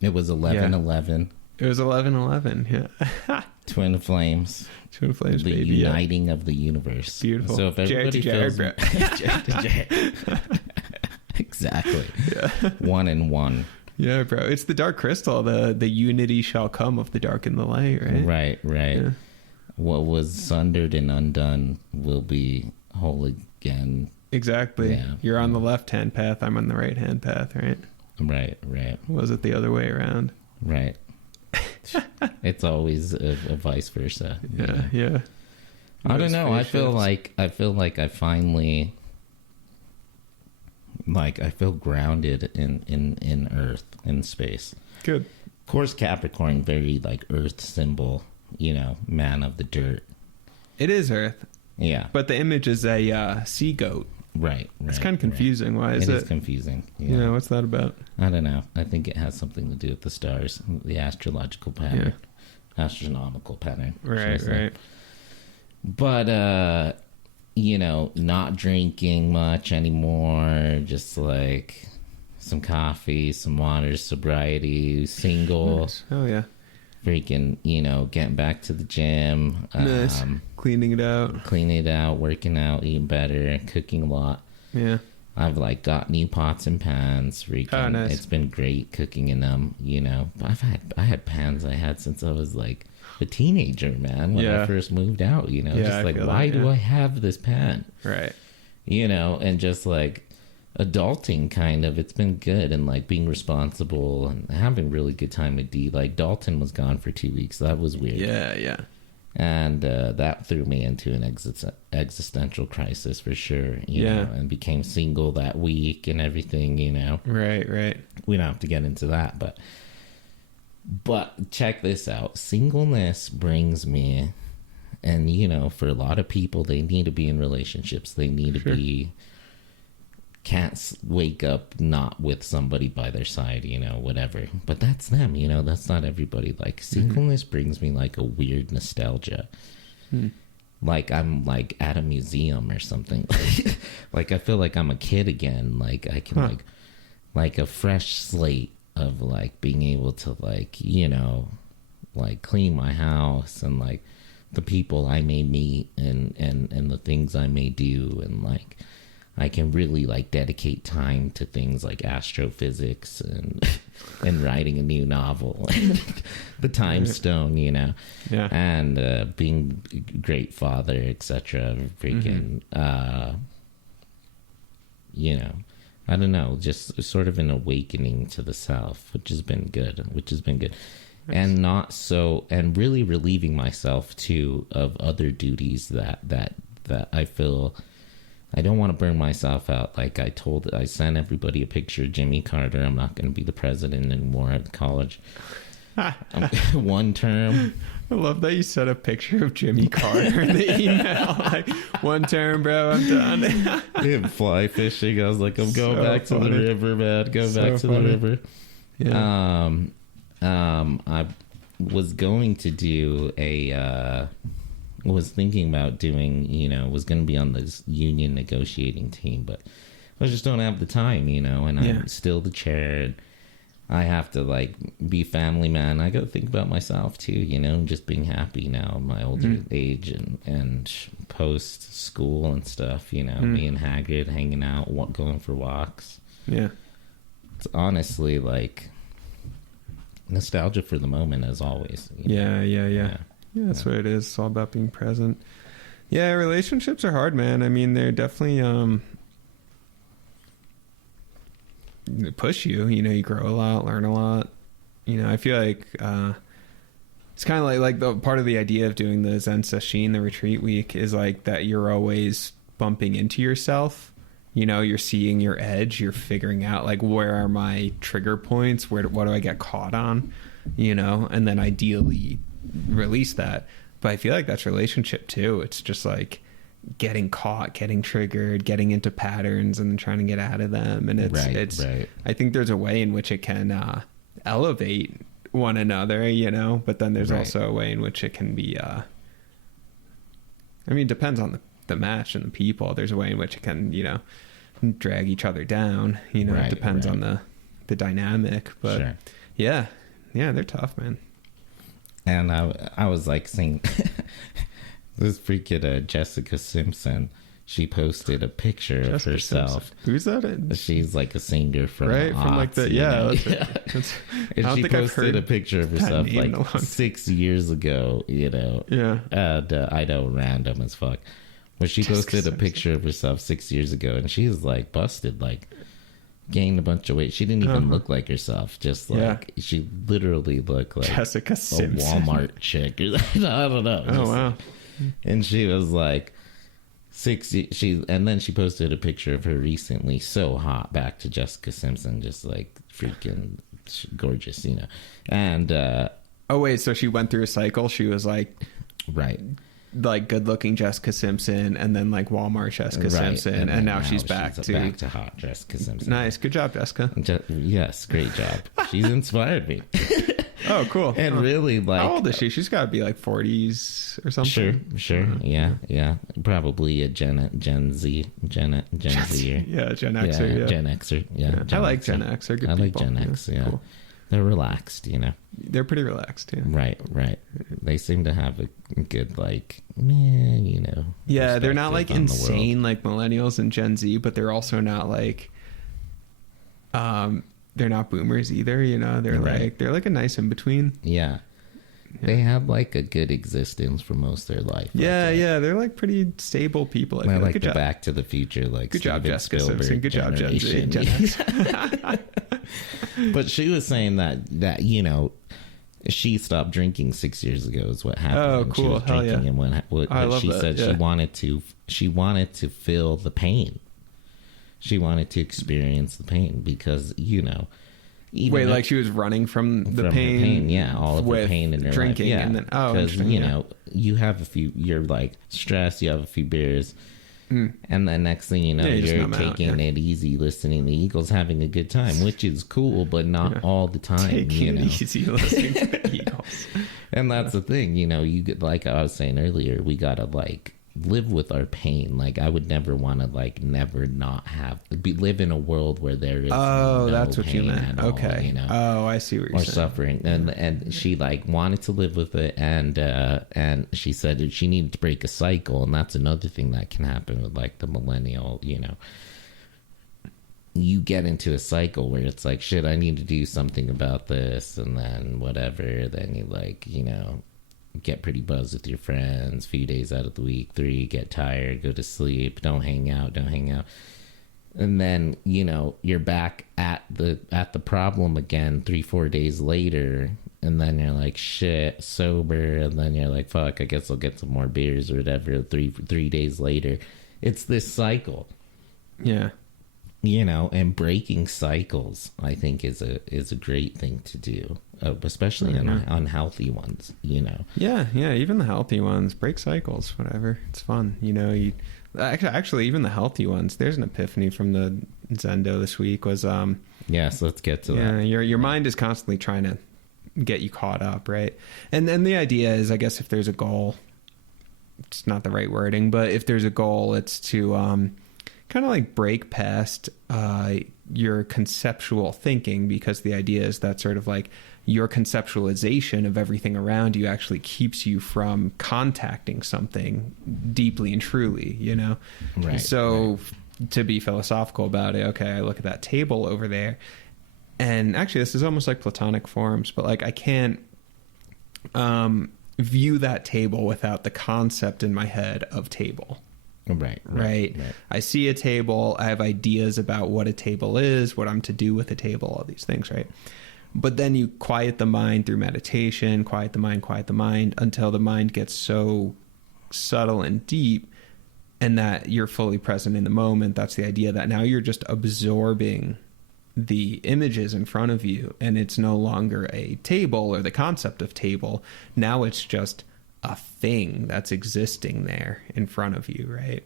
It was 11-11. It was 11-11. Yeah. Twin flames. Twin flames, the baby. uniting of the universe. Beautiful. So if everybody Jared, feels... Jared to Jared. Exactly. Yeah. 1 and 1. Yeah, bro. It's the dark crystal. The unity shall come of the dark and the light, right? Right. Yeah. What was sundered and undone will be whole again. Exactly. Yeah. You're on the left-hand path. I'm on the right-hand path, right? Right. Was it the other way around? Right. It's always a vice versa. Yeah. I don't know. I feel like I finally, like, I feel grounded in Earth, in space. Good. Of course, Capricorn, very like Earth symbol, man of the dirt. It is Earth. Yeah. But the image is a sea goat. Right. It's kind of confusing. Right. Why is it? It is confusing. Yeah. What's that about? I don't know. I think it has something to do with the stars, the astrological pattern, astronomical pattern. Right. But, not drinking much anymore. Just like some coffee, some water, sobriety, single. Nice. Oh, yeah. Freaking, getting back to the gym. Nice. Cleaning it out, working out, eating better, cooking a lot. Yeah. I've like got new pots and pans. Freaking, nice. It's been great cooking in them. I had pans I had since I was like a teenager, man. When I first moved out, just like, why do I have this pan? Right. And just like adulting, kind of. It's been good, and like being responsible and having really good time with D. Like Dalton was gone for 2 weeks. That was weird. Yeah. And that threw me into an existential crisis for sure. You know, and became single that week and everything. Right. We don't have to get into that, but check this out. Singleness brings me, and for a lot of people, they need to be in relationships. They need to be. Can't wake up not with somebody by their side, whatever. But that's them, that's not everybody. Like, singleness brings me like a weird nostalgia. Like I'm like at a museum or something. Like I feel like I'm a kid again. Like I can like a fresh slate of like being able to like, like clean my house and like the people I may meet and the things I may do, and like I can really like dedicate time to things like astrophysics and writing a new novel, the Time Stone, and being a great father, etc. Freaking, I don't know, just sort of an awakening to the self, which has been good. And and really relieving myself too of other duties that I feel. I don't want to burn myself out. Like I sent everybody a picture of Jimmy Carter. I'm not going to be the president anymore at college. One term. I love that you sent a picture of Jimmy Carter in the email. Like, one term, bro, I'm done. Yeah, fly fishing. I was like, I'm going back to the river, man. Go back to the river. Yeah. I was going to do was thinking about doing, was going to be on this union negotiating team, but I just don't have the time, and I'm still the chair. And I have to like be family man. I got to think about myself too, just being happy now in my older age and post school and stuff, me and Hagrid hanging out, going for walks. Yeah. It's honestly like nostalgia for the moment as always. Yeah, that's what it is. It's all about being present. Yeah, relationships are hard, man. I mean, they're definitely they push you. You grow a lot, learn a lot. I feel like it's kind of like the part of the idea of doing the Zen Sesshin, the retreat week, is like that you're always bumping into yourself. You're seeing your edge. You're figuring out like, where are my trigger points? What do I get caught on? And then ideally release that. But I feel like that's relationship too. It's just like getting caught, getting triggered, getting into patterns, and then trying to get out of them. And it's I think there's a way in which it can elevate one another, but then there's also a way in which it can be it depends on the match and the people. There's a way in which it can drag each other down. It depends on the dynamic. But Yeah. Yeah, they're tough, man. And I was like seeing this freaking Jessica Simpson. She posted a picture of herself. Simpson. Who's that? She's like a singer from right the from like the and she posted a picture of herself like 6 years ago. Yeah. And I know, random as fuck. But she posted a picture of herself 6 years ago, and she's like busted, like gained a bunch of weight. She didn't even look like herself. Just like she literally looked like Jessica Simpson, a Walmart chick. I don't know. Oh wow! And she was like 60. And then she posted a picture of her recently, so hot. Back to Jessica Simpson, just like freaking gorgeous, And oh wait, so she went through a cycle. She was like, right. Like good looking Jessica Simpson, and then like Walmart Jessica Simpson, and now she's back to hot Jessica Simpson. Nice, good job, Jessica. Yes, great job. She's inspired me. Oh, cool. And really, like, how old is she? She's got to be like 40s or something. Sure. Yeah. Probably a Gen Z. Yeah, Gen Xer. Yeah. Gen Xer. Yeah. I like Gen X. They're good I like people. Gen X. Yeah. Cool. They're relaxed, They're pretty relaxed, yeah. Right. They seem to have a good, like, Yeah, they're not like insane like millennials and Gen Z, but they're also not like, they're not boomers either, They're they're like a nice in between. Yeah. They have like a good existence for most of their life. Yeah. They're like pretty stable people. I like the Back to the Future, like good job, Jessica Spielberg Simpson. Good job, Gen Z. Gen X. But she was saying that she stopped drinking 6 years ago is what happened. Oh, cool. She was drinking, and what she said, she wanted to feel the pain. She wanted to experience the pain because wait, like she was running from the pain. Yeah, all of the pain in her drinking, life. Yeah, and then because you have a few. You're like stressed. You have a few beers. And then next thing you know, you're taking it easy, listening to the Eagles, having a good time, which is cool, but not all the time. Taking it easy, listening to the Eagles. And that's the thing, you get, like I was saying earlier, we gotta like live with our pain. Like I would never want to like never not live in a world where there is that's what you meant. Okay. Oh, I see what you're saying. Or suffering. And she like wanted to live with it, and she said she needed to break a cycle, and that's another thing that can happen with like the millennial, you get into a cycle where it's like, shit, I need to do something about this, and then whatever, then you like, get pretty buzzed with your friends, few days out of the week, 3, get tired, go to sleep, don't hang out. And then, you're back at the problem again 3-4 days later, and then you're like, shit, sober, and then you're like, fuck, I guess I'll get some more beers or whatever 3 days later. It's this cycle. Yeah. And breaking cycles, I think, is a great thing to do, especially on unhealthy ones. Yeah, even the healthy ones, break cycles, whatever. It's fun. Actually, even the healthy ones. There's an epiphany from the Zendo this week. Was yes, let's get to that. Yeah, your mind is constantly trying to get you caught up, right? And then the idea is, I guess, if there's a goal, it's not the right wording, but if there's a goal, it's to kind of like break past your conceptual thinking, because the idea is that sort of like your conceptualization of everything around you actually keeps you from contacting something deeply and truly, Right. So to be philosophical about it, okay, I look at that table over there, and actually this is almost like Platonic forms, but like I can't view that table without the concept in my head of table. Right. I see a table. I have ideas about what a table is, what I'm to do with a table, all these things, right? But then you quiet the mind through meditation, quiet the mind until the mind gets so subtle and deep, and that you're fully present in the moment. That's the idea, that now you're just absorbing the images in front of you, and it's no longer a table or the concept of table. Now it's just a thing that's existing there in front of you, right?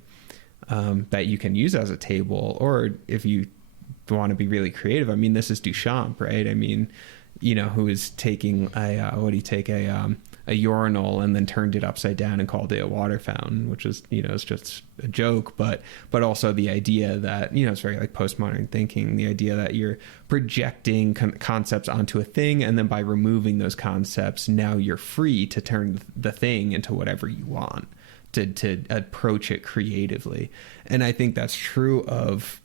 That you can use as a table, or if you want to be really creative, this is Duchamp, right? Who is taking a a urinal and then turned it upside down and called it a water fountain, which is, you know, it's just a joke, but also the idea that, you know, it's very like postmodern thinking, the idea that you're projecting concepts onto a thing, and then by removing those concepts, now you're free to turn the thing into whatever you want, to approach it creatively. And I think that's true of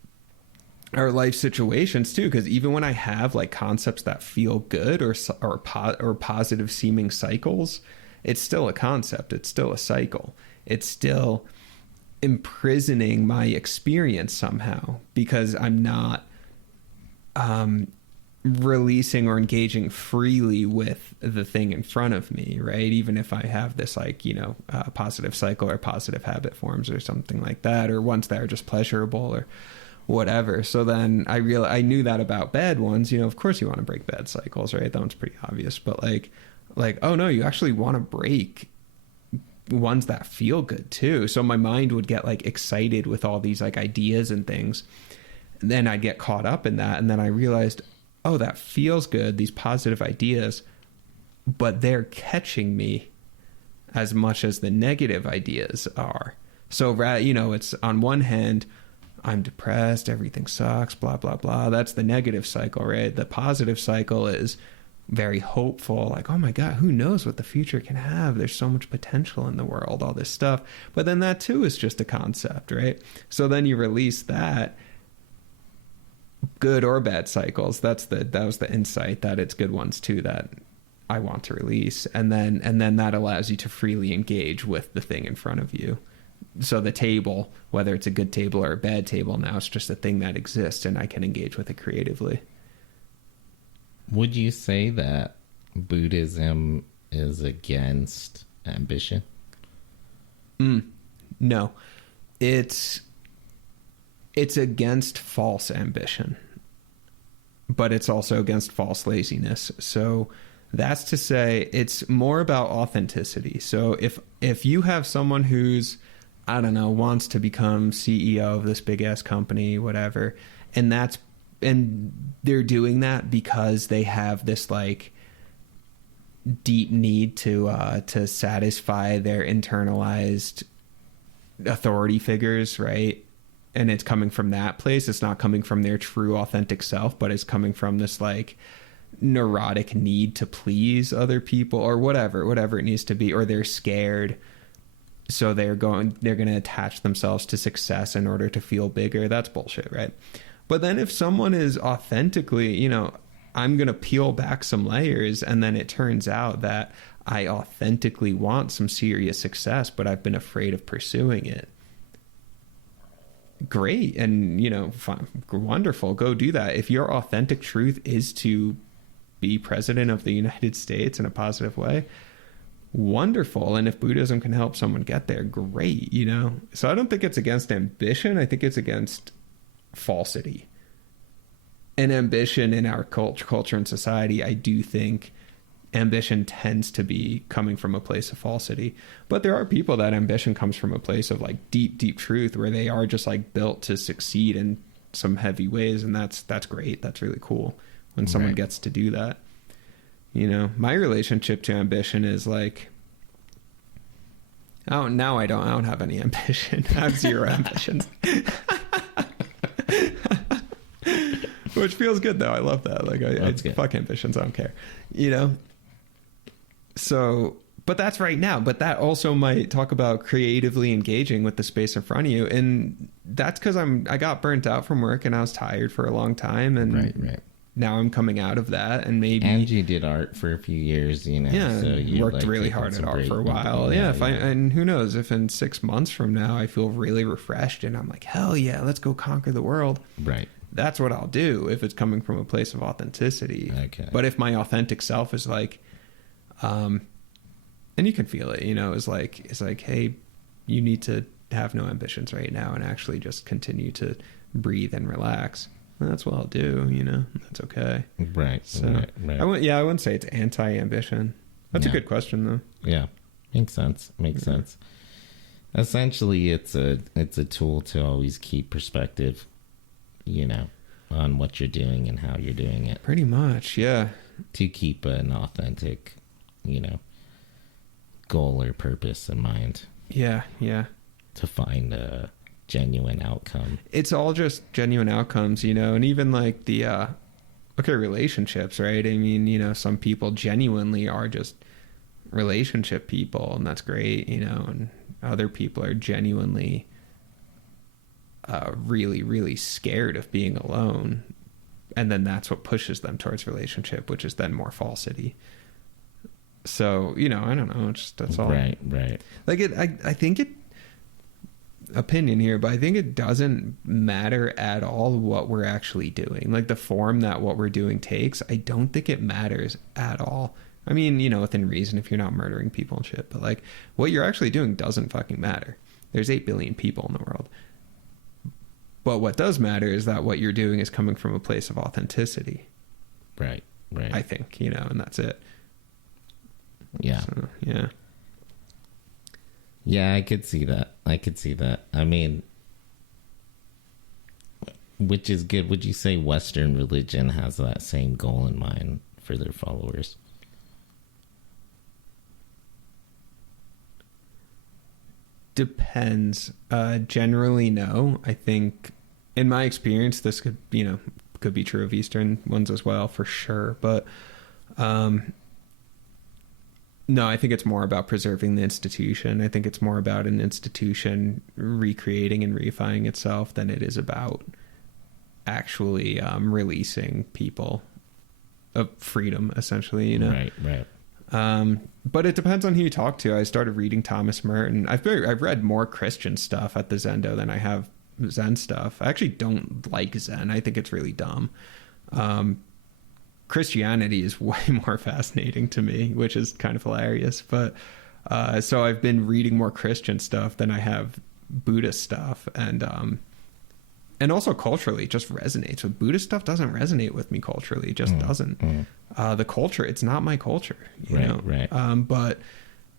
our life situations too, because even when I have like concepts that feel good or positive seeming cycles, it's still a concept, it's still a cycle, it's still imprisoning my experience somehow, because I'm not releasing or engaging freely with the thing in front of me, right? Even if I have this like, you know, positive cycle or positive habit forms or something like that, or ones that are just pleasurable or whatever. So then I knew that about bad ones. You know, of course you want to break bad cycles, right? That one's pretty obvious. But like, oh no, you actually want to break ones that feel good too. So my mind would get like excited with all these like ideas and things. And then I'd get caught up in that. And then I realized, oh, that feels good, these positive ideas, but they're catching me as much as the negative ideas are. So, you know, it's on one hand, I'm depressed, everything sucks, blah, blah, blah. That's the negative cycle, right? The positive cycle is very hopeful, like, oh my God, who knows what the future can have? There's so much potential in the world, all this stuff. But then that too is just a concept, right? So then you release that, good or bad cycles. That was the insight, that it's good ones too that I want to release. And then that allows you to freely engage with the thing in front of you. So the table, whether it's a good table or a bad table, now it's just a thing that exists and I can engage with it creatively. Would you say that Buddhism is against ambition? No. It's against false ambition, but it's also against false laziness. So that's to say it's more about authenticity. So if you have someone who's, I don't know, wants to become CEO of this big ass company, whatever, and they're doing that because they have this like deep need to satisfy their internalized authority figures, right? And it's coming from that place. It's not coming from their true authentic self, but it's coming from this like neurotic need to please other people or whatever it needs to be, or they're scared. So they're going to attach themselves to success in order to feel bigger. That's bullshit, right? But then if someone is authentically, you know, I'm going to peel back some layers, and then it turns out that I authentically want some serious success, but I've been afraid of pursuing it. Great. And, you know, fine, wonderful. Go do that. If your authentic truth is to be president of the United States in a positive way, wonderful. And if Buddhism can help someone get there, great, you know? So I don't think it's against ambition. I think it's against falsity. And ambition in our culture and society, I do think ambition tends to be coming from a place of falsity. But there are people that ambition comes from a place of like deep truth, where they are just like built to succeed in some heavy ways. And that's great. That's really cool when someone gets to do that. You know, my relationship to ambition is like, I don't have any ambition. I have zero ambitions. Which feels good though. I love that. Like I fuck ambitions. I don't care. You know? So, but that's right now. But that also might talk about creatively engaging with the space in front of you. And that's because I got burnt out from work and I was tired for a long time. And right. Now I'm coming out of that, and maybe Angie did art for a few years, you know. Yeah, so you worked really hard at art for a while. Yeah, and who knows if in 6 months from now I feel really refreshed and I'm like, hell yeah, let's go conquer the world. Right. That's what I'll do if it's coming from a place of authenticity. Okay. But if my authentic self is like, and you can feel it, you know, it's like, hey, you need to have no ambitions right now and actually just continue to breathe and relax. That's what I'll do, you know. That's okay. Right. So right. I wouldn't say it's anti-ambition. That's a good question, though. Yeah, makes sense. Sense. Essentially, it's a tool to always keep perspective, you know, on what you're doing and how you're doing it. Pretty much, yeah. To keep an authentic, you know, goal or purpose in mind. Yeah, yeah. To find a genuine outcome. It's all just genuine outcomes, you know, and even like the relationships, right? I mean, you know, some people genuinely are just relationship people, and that's great, you know, and other people are genuinely really, really scared of being alone, and then that's what pushes them towards relationship, which is then more falsity. So, you know, I don't know, it's just, that's all. Right. Like I think it, opinion here, but I think it doesn't matter at all what we're actually doing, like the form that what we're doing takes. I don't think it matters at all. I mean, you know, within reason, if you're not murdering people and shit, but like what you're actually doing doesn't fucking matter. There's 8 billion people in the world. But what does matter is that what you're doing is coming from a place of authenticity. Right. I think, you know, and that's it. Yeah. So, yeah. Yeah, I could see that. I mean, which is good. Would you say Western religion has that same goal in mind for their followers? Depends. Generally, no. I think, in my experience, this could be true of Eastern ones as well, for sure. But no, I think it's more about preserving the institution. I think it's more about an institution recreating and reifying itself than it is about actually releasing people of freedom, essentially, you know? Right. But it depends on who you talk to. I started reading Thomas Merton. I've read more Christian stuff at the Zendo than I have Zen stuff. I actually don't like Zen. I think it's really dumb. Christianity is way more fascinating to me, which is kind of hilarious. But so I've been reading more Christian stuff than I have Buddhist stuff, and also culturally, it just resonates. With Buddhist stuff doesn't resonate with me culturally. It just doesn't. The culture, it's not my culture, you know. Right. But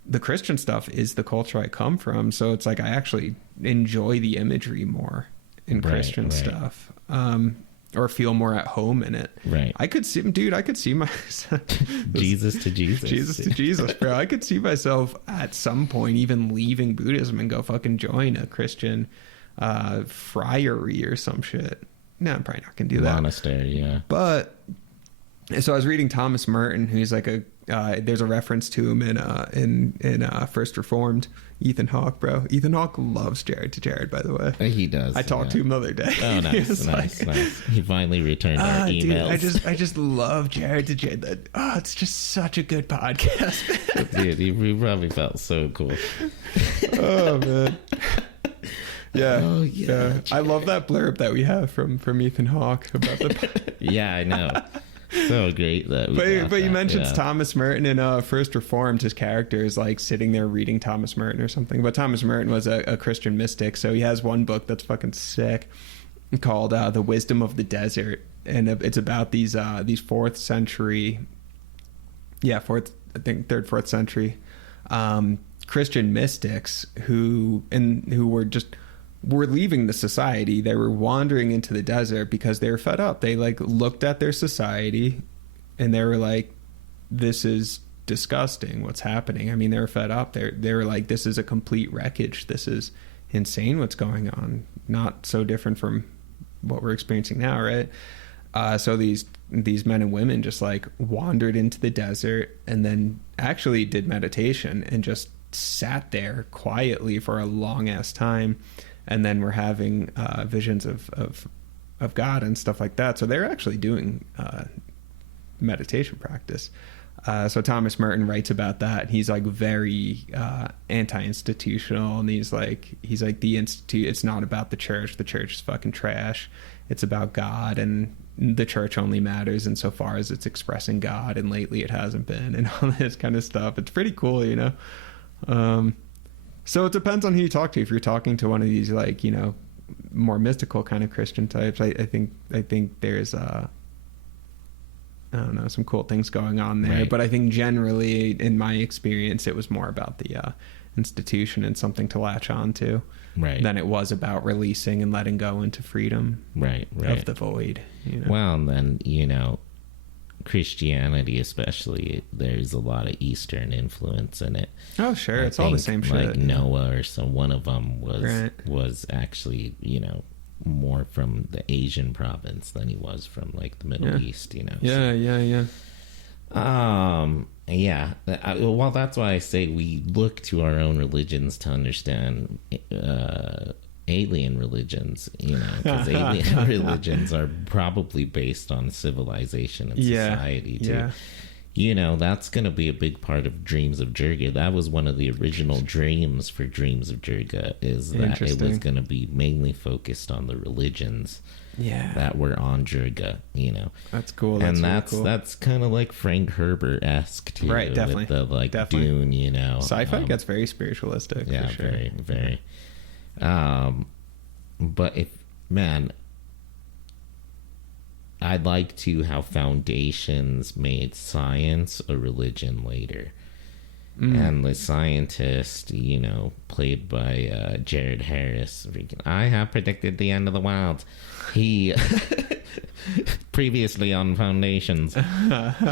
the Christian stuff is the culture I come from, so it's like I actually enjoy the imagery more in Christian stuff. Or feel more at home in it. Right. I could see my Jesus to Jesus. Jesus to Jesus, bro. I could see myself at some point even leaving Buddhism and go fucking join a Christian friary or some shit. No, I'm probably not gonna do that. Monastery, yeah. But so I was reading Thomas Merton, who's like there's a reference to him in First Reformed. Ethan Hawke, bro. Ethan Hawke loves Jared to Jared, by the way. He does. I talked to him the other day. Oh, nice, nice. He finally returned our emails. Dude, I just love Jared to Jared. It's just such a good podcast. Dude, he probably felt so cool. Oh, man. Yeah. Oh, yeah. I love that blurb that we have from Ethan Hawke about the... Yeah, I know. So great that but you mentioned Thomas Merton in First Reformed. His character is like sitting there reading Thomas Merton or something. But Thomas Merton was a Christian mystic, so he has one book that's fucking sick called The Wisdom of the Desert, and it's about these 4th century, third, 4th century Christian mystics who were leaving the society. They were wandering into the desert because they were fed up. They like looked at their society and they were like, this is disgusting what's happening. I mean, they were fed up. They were like, this is a complete wreckage. This is insane what's going on. Not so different from what we're experiencing now, right? So these men and women just like wandered into the desert and then actually did meditation and just sat there quietly for a long ass time. And then we're having visions of God and stuff like that. So they're actually doing meditation practice. So Thomas Merton writes about that. He's like very anti-institutional, and he's like the institute. It's not about the church. The church is fucking trash. It's about God, and the church only matters insofar as it's expressing God. And lately, it hasn't been, and all this kind of stuff. It's pretty cool, you know. So it depends on who you talk to. If you're talking to one of these, like, you know, more mystical kind of Christian types, I think there's I don't know, some cool things going on there. Right. But I think generally, in my experience, it was more about the institution and something to latch on to, right, than it was about releasing and letting go into freedom, right, of the void. You know? Well, and then, you know, Christianity especially, there's a lot of Eastern influence in it. Oh, sure. It's all the same shit. Like Noah or some, one of them was actually, more from the Asian province than he was from like the Middle East, Yeah. Yeah. Well, that's why I say we look to our own religions to understand alien religions, because alien religions are probably based on civilization and society too. Yeah. That's going to be a big part of Dreams of Jirga. That was one of the original dreams for Dreams of Jirga, is that it was going to be mainly focused on the religions that were on Jirga, That's cool. And that's kind of like Frank Herbert-esque too. Right, definitely. With the Dune, Sci-fi gets very spiritualistic. Yeah, for sure. Very, very. But I'd like to how Foundations made science a religion later. And the scientist, played by Jared Harris, I have predicted the end of the world. He, previously on Foundations,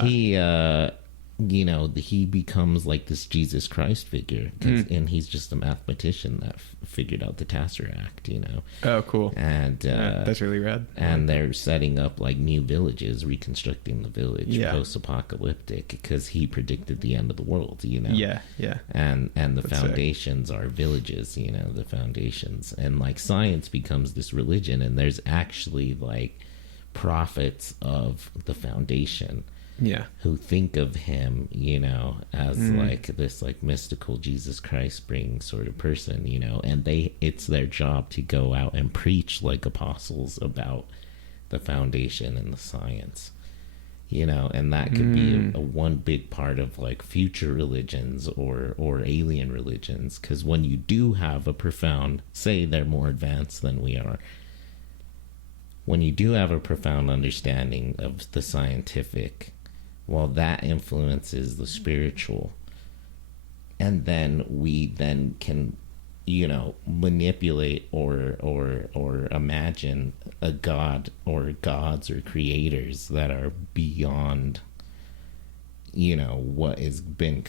he becomes like this Jesus Christ figure, and he's just a mathematician that figured out the Tesseract, Oh, cool. And that's really rad. And they're setting up like new villages, reconstructing the village, post-apocalyptic, because he predicted the end of the world, Yeah. And the that's foundations are villages, the foundations, and like science becomes this religion, and there's actually like prophets of the foundation. Yeah, who think of him, as like this like mystical Jesus Christ bring sort of person, and it's their job to go out and preach like apostles about the foundation and the science, and that could be a one big part of like future religions or alien religions, because when you do have a profound, say they're more advanced than we are, when you do have a profound understanding of the scientific, well, that influences the spiritual, and then we then can, manipulate or imagine a god or gods or creators that are beyond, what has been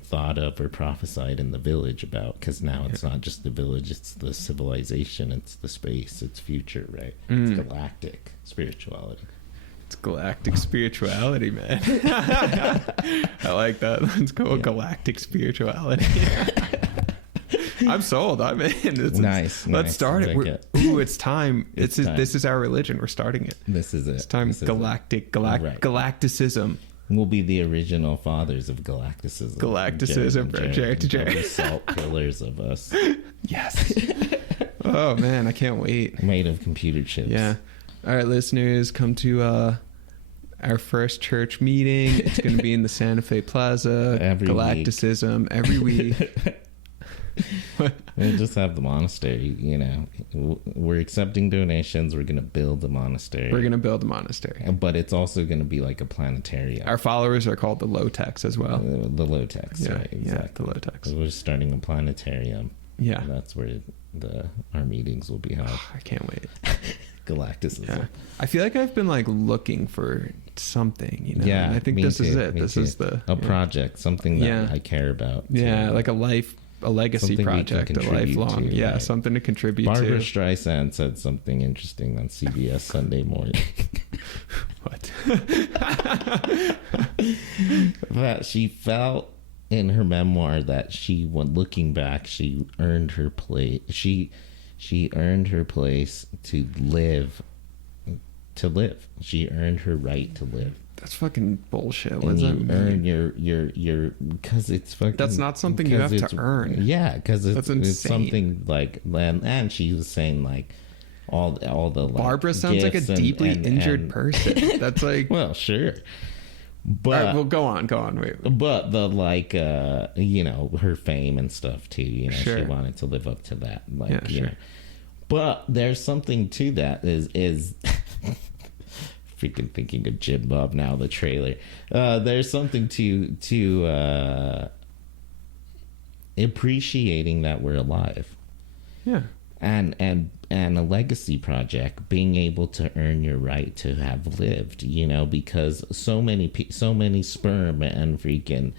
thought of or prophesied in the village about. Because now it's not just the village; it's the civilization, it's the space, it's future, right? It's galactic spirituality. It's galactic spirituality, man. I like that. Let's go galactic spirituality. I'm sold. I'm in. Nice. Let's start it. It's time. This is our religion. We're starting it. This is it. It's time. Galacticism. We'll be the original fathers of galacticism. Galacticism, Jared to Jared. Salt pillars of us. Yes. Oh man, I can't wait. Made of computer chips. Yeah. All right, listeners, come to our first church meeting. It's going to be in the Santa Fe Plaza. Galacticism week. Every week. We'll just have the monastery, We're accepting donations. We're going to build the monastery. But it's also going to be like a planetarium. Our followers are called the Low-Techs as well. The Low-Techs, right? Exactly. Yeah, the Low-Techs. We're starting a planetarium. Yeah. And that's where our meetings will be held. I can't wait. Galacticism. Yeah. I feel like I've been like looking for something, Yeah, and I think this is it. This is a project, something that I care about. Yeah, like a legacy project, a lifelong. Something to contribute to. Barbara Streisand said something interesting on CBS Sunday Morning. What? That she felt in her memoir that when looking back, she earned her place. She earned her place to live. She earned her right to live. That's fucking bullshit. What and does you that earn mean? your because it's fucking. That's not something you have to earn. Yeah, because it's something like, and she was saying like all the like, Barbara sounds like a deeply injured person. That's like, well, sure. But right, well, go on. Wait. But the like, her fame and stuff too. Sure. She wanted to live up to that. Like, sure. But there's something to that. Is freaking thinking of Jim Bob now. The trailer. There's something to appreciating that we're alive. Yeah. And and a legacy project, being able to earn your right to have lived, you know, because so many sperm and freaking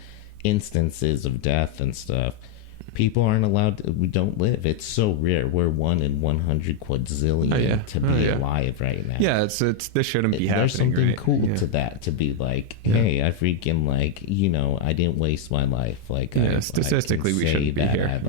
instances of death and stuff, people aren't allowed to, we don't live. It's so rare. We're 1 in 100 quadrillion to be alive right now. Yeah, it's this shouldn't be happening. There's something cool to that, to be like, hey, I freaking, like, you know, I didn't waste my life. Like, statistically, we shouldn't be here.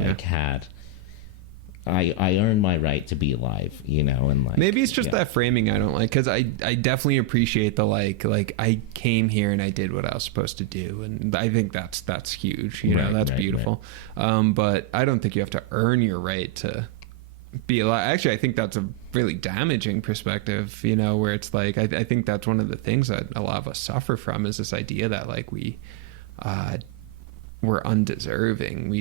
I earned my right to be alive, you know, and like maybe it's just that framing I don't like, because I definitely appreciate the like I came here and I did what I was supposed to do, and I think that's huge, you know, that's beautiful. But I don't think you have to earn your right to be alive. Actually, I think that's a really damaging perspective, you know, where it's like I think that's one of the things that a lot of us suffer from, is this idea that like we're undeserving. We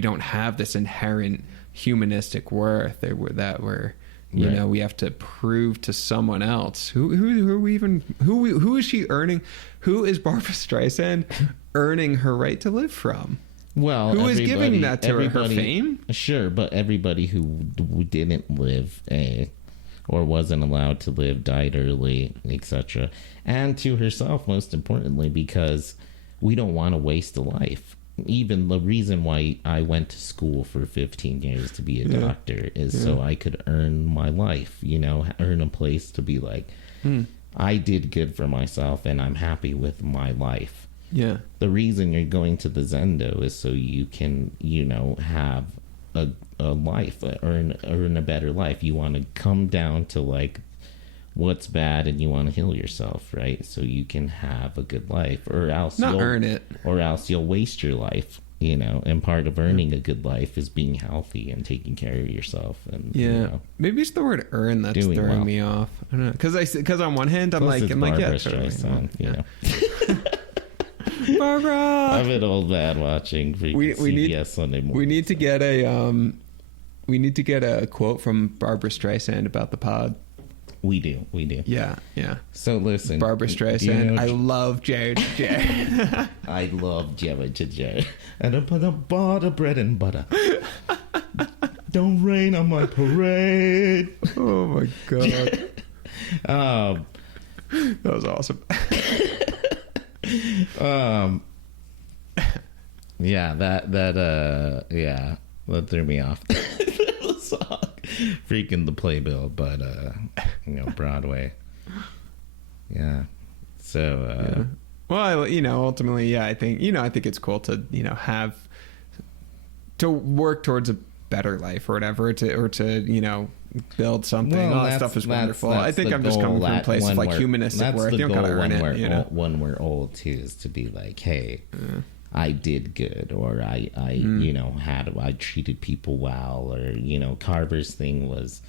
don't have this inherent humanistic worth that we're you know, we have to prove to someone else. Who is she earning? Who is Barbra Streisand earning her right to live from? Well, who is giving that to her fame? Sure, but everybody who didn't live or wasn't allowed to live died early, etc. And to herself, most importantly, because we don't want to waste a life. Even the reason why I went to school for 15 years to be a doctor is so I could earn my life, you know, earn a place to be like, I did good for myself and I'm happy with my life. Yeah. The reason you're going to the Zendo is so you can, you know, have a life, earn a better life. You want to come down to like what's bad and you want to heal yourself, right? So you can have a good life, or else you'll waste your life, you know. And part of earning a good life is being healthy and taking care of yourself. And you know, maybe it's the word earn that's throwing me off. I don't know, because on one hand I'm like yeah, Streisand, you know. Barbara, I'm an old man watching CBS Sunday morning. We need to get a quote from Barbra Streisand about the pod. We do. Yeah. So listen, Barbra Streisand. I love Jared. I love Jared. And I put a bar of bread and butter. Don't rain on my parade. Oh my god. That was awesome. Yeah, that threw me off. The song. Freaking the playbill, but you know, Broadway. Yeah. So well, you know, ultimately, I think it's cool to, you know, have to work towards a better life or whatever, or to you know, build something. All that stuff is wonderful. I think I'm just coming from a place of like humanistic worth. You don't gotta earn it, you know. When we're old too, is to be like, hey, I did good, or I you know, I treated people well, or you know, Carver's thing was,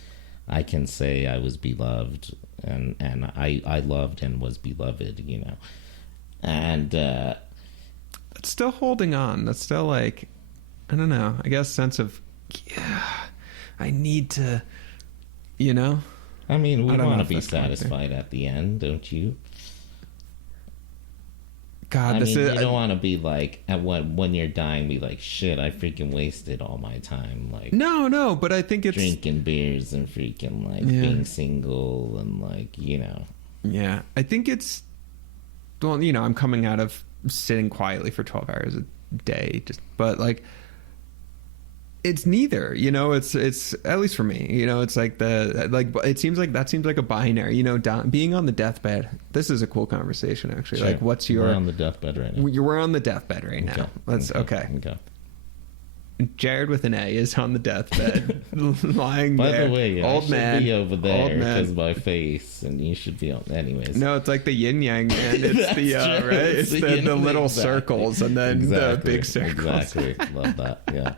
I can say I was beloved, and I loved and was beloved, you know, and it's still holding on. That's still like, I don't know. I guess sense of I need to, you know. I mean, we want to be satisfied at the end, don't you? God, you don't want to be like when you're dying, be like, shit, I freaking wasted all my time, like no, but I think it's drinking beers and freaking like being single and like, you know. Yeah, I think it's, well, you know, I'm coming out of sitting quietly for 12 hours a day, but like, it's neither, you know. It's at least for me, you know. It's like it seems like a binary, you know. Being on the deathbed. This is a cool conversation, actually. Sure. Like, what's your? We're on the deathbed right now. We're on the deathbed right now. Okay. Jared with an A is on the deathbed, lying By there. By the way, old man, be over there because my face, and you should be on. Anyways, no, it's like the yin yang, man. It's the right. It's the little circles, and then the big circles. Exactly, love that. Yeah.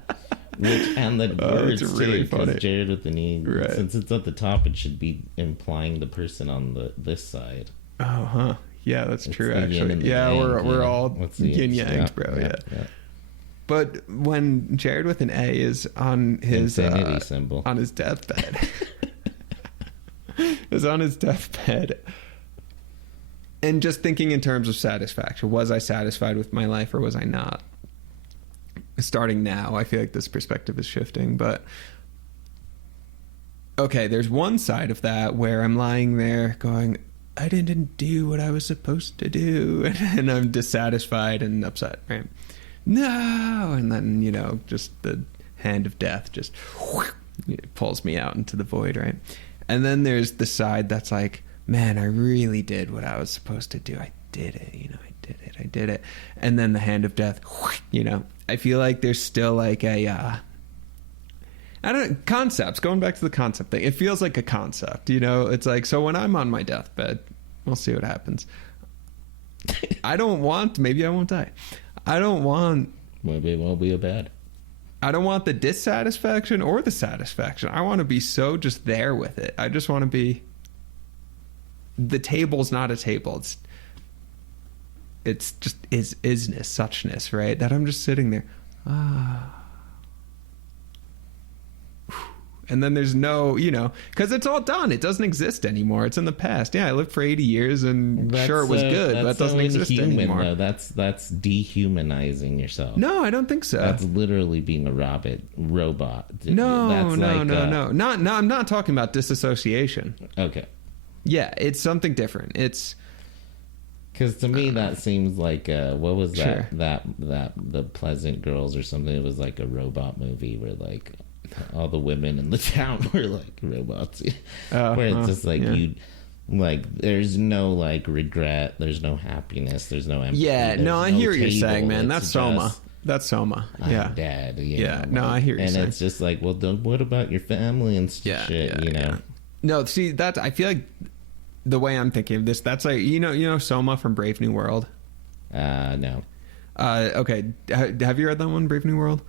And the words it's really too, because Jared with the knee, right. Since it's at the top, it should be implying the person on this side. Oh, huh. Yeah, that's true. Actually, yeah, we're all yin yang, bro. Yeah. But when Jared with an A is on his symbol on his deathbed, is on his deathbed, and just thinking in terms of satisfaction, was I satisfied with my life or was I not? Starting now, I feel like this perspective is shifting, but okay, there's one side of that where I'm lying there going, I didn't do what I was supposed to do, and I'm dissatisfied and upset, right? No, and then, you know, just the hand of death just pulls me out into the void, right? And then there's the side that's like, man, I really did what I was supposed to do. I did it, you know, I did it. And then the hand of death, you know, I feel like there's still like a concepts, going back to the concept thing. It feels like a concept, you know? It's like, so when I'm on my deathbed, we'll see what happens. Maybe I won't die. Maybe it won't be a bad. I don't want the dissatisfaction or the satisfaction. I want to be so just there with it. I just want to be, the table's not a table. It's just isness, suchness, right? That I'm just sitting there. And then there's no, you know, because it's all done. It doesn't exist anymore. It's in the past. Yeah, I lived for 80 years and sure, it was good, but it doesn't exist anymore. Though. That's dehumanizing yourself. No, I don't think so. That's literally being a robot. No. I'm not talking about disassociation. Okay. Yeah, it's something different. It's... Because to me, that seems like what was that? Sure. That the Pleasant Girls or something. It was like a robot movie where like all the women in the town were like robots. Where it's just like you, like there's no like regret, there's no happiness, there's no empathy. Yeah, no, I hear what you're saying, man. That's Soma. That's Soma. Yeah, I'm dead. I hear you saying. And it's just like, well, what about your family and shit? You know. Yeah. No, see that I feel like. The way I'm thinking of this, that's like, you know Soma from Brave New World? No. Okay. Have you read that one, Brave New World?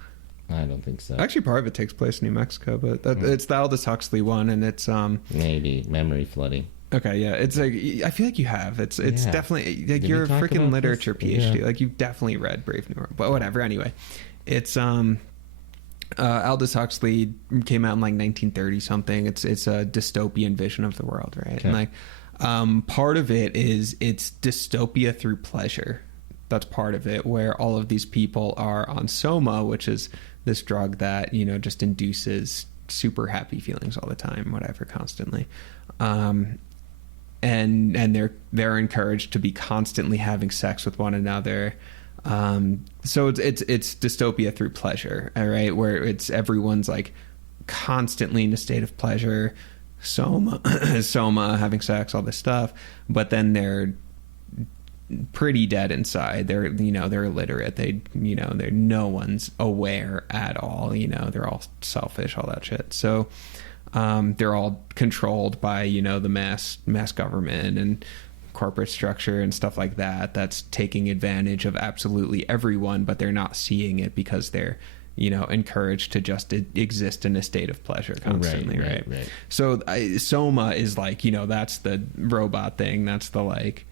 I don't think so. Actually, part of it takes place in New Mexico, but it's the Aldous Huxley one, and it's... Maybe. Memory flooding. Okay, yeah. It's like, I feel like you have. It's definitely... Like, you're a freaking literature PhD. Yeah. Like, you've definitely read Brave New World. But whatever, anyway. It's... Aldous Huxley came out in like 1930 something. It's a dystopian vision of the world, right? Okay. And like part of it is it's dystopia through pleasure. That's part of it, where all of these people are on Soma, which is this drug that, you know, just induces super happy feelings all the time, whatever, constantly. And they're encouraged to be constantly having sex with one another. So it's dystopia through pleasure, all right, where it's everyone's like constantly in a state of pleasure, Soma having sex, all this stuff, but then they're pretty dead inside. They're illiterate. They're no one's aware at all. You know, they're all selfish, all that shit. So they're all controlled by, you know, the mass government and corporate structure and stuff like that that's taking advantage of absolutely everyone, but they're not seeing it because they're, you know, encouraged to just exist in a state of pleasure constantly, right? So Soma is like, you know, that's the robot thing. That's the like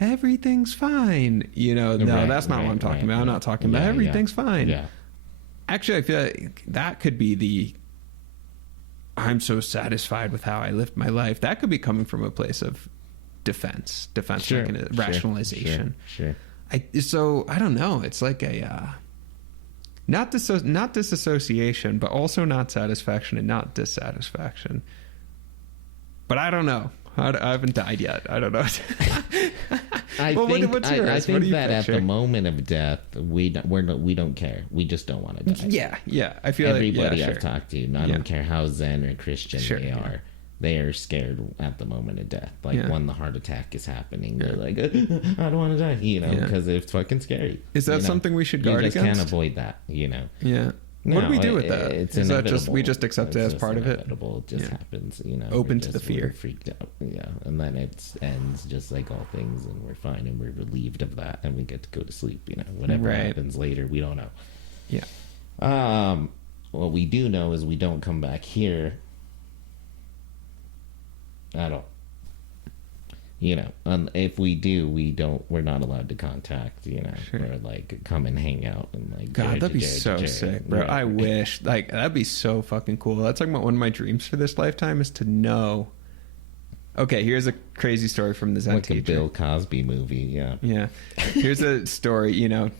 everything's fine, you know. No, that's not what I'm talking about. I'm not talking about everything's fine. Yeah. Actually, I feel like that could be the I'm so satisfied with how I lived my life. That could be coming from a place of defense rationalization. Sure. So I don't know. It's like a not disassociation, but also not satisfaction and not dissatisfaction. But I don't know. I haven't died yet. I don't know. I think that at the moment of death, we don't care. We just don't want to die. Yeah. I feel everybody I've talked to, I don't care how Zen or Christian they are. They are scared at the moment of death. Like when the heart attack is happening, they're like, I don't want to die, you know, because it's fucking scary. Is that something we should guard against? You just can't avoid that, you know. Yeah. What do we do with that? Is that just we just accept it as part of it? It just happens, you know. Open to the fear. Freaked out, and then it ends just like all things, and we're fine, and we're relieved of that, and we get to go to sleep. You know, whatever happens later, we don't know. Yeah. What we do know is we don't come back here at all. You know, if we do, we're not allowed to contact, you know, or like come and hang out and like. God, that'd be so sick, bro. I wish, like, that'd be so fucking cool. That's like one of my dreams for this lifetime is to know. Okay, here's a crazy story from the Zen teacher. Like a Bill Cosby movie, yeah. Yeah. Here's a story, you know,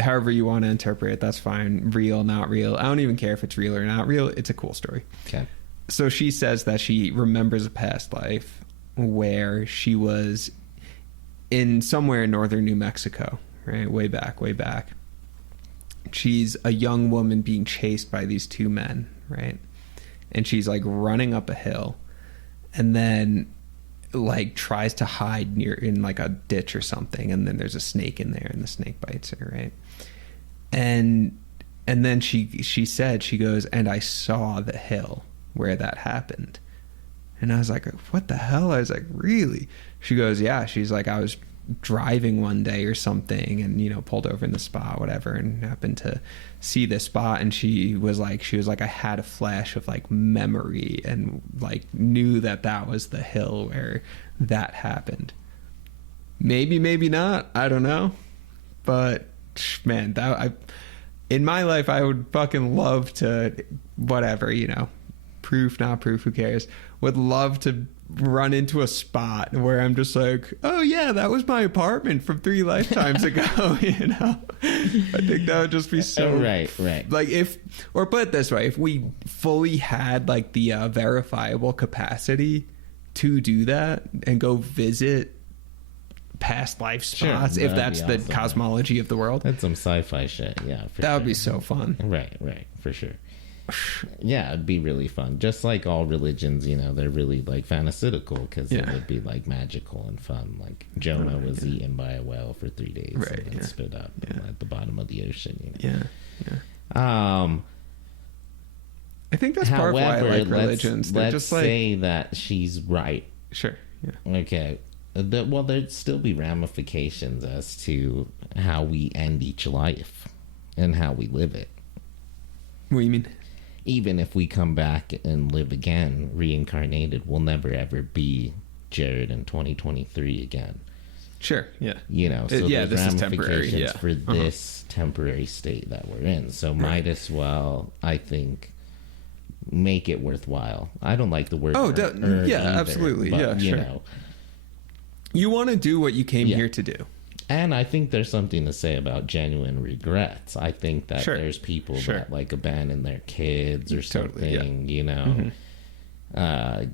however you want to interpret it, that's fine. Real, not real. I don't even care if it's real or not real. It's a cool story. Okay. So she says that she remembers a past life where she was in somewhere in northern New Mexico, right? Way back. She's a young woman being chased by these two men, right? And she's like running up a hill and then like tries to hide near in like a ditch or something, and then there's a snake in there and the snake bites her, right? And then she said, she goes, and I saw the hill where that happened. And I was like, what the hell? I was like, really? She goes, yeah. She's like, I was driving one day or something and, you know, pulled over in the spot, whatever, and happened to see this spot. And she was like, I had a flash of like memory and like knew that was the hill where that happened. Maybe not. I don't know. But man, in my life, I would fucking love to, whatever, you know, proof, not proof, who cares? Would love to run into a spot where I'm just like, oh yeah, that was my apartment from 3 lifetimes ago, you know? I think that would just be so... Right. Like or put it this way, if we fully had like the verifiable capacity to do that and go visit past life spots, if that's the awesome, cosmology of the world. That's some sci-fi shit, yeah. That would be so fun. Right, for sure. Yeah, it'd be really fun. Just like all religions, you know, they're really like fantastical because it would be like magical and fun. Like Jonah was eaten by a whale for 3 days and then stood up at the bottom of the ocean. You know? Yeah. I think that's part of why I like religions. Let's just like, say that she's right. Sure. Yeah. Okay. Well, there'd still be ramifications as to how we end each life and how we live it. What do you mean? Even if we come back and live again, reincarnated, we'll never ever be Jared in 2023 again. Sure, yeah. You know, so there's this ramifications is temporary, for this temporary state that we're in. So might as well, I think, make it worthwhile. I don't like the word earn yeah, either, absolutely. But, yeah, you sure. know, you want to do what you came here to do. And I think there's something to say about genuine regrets. I think that there's people that like abandon their kids or something, you know,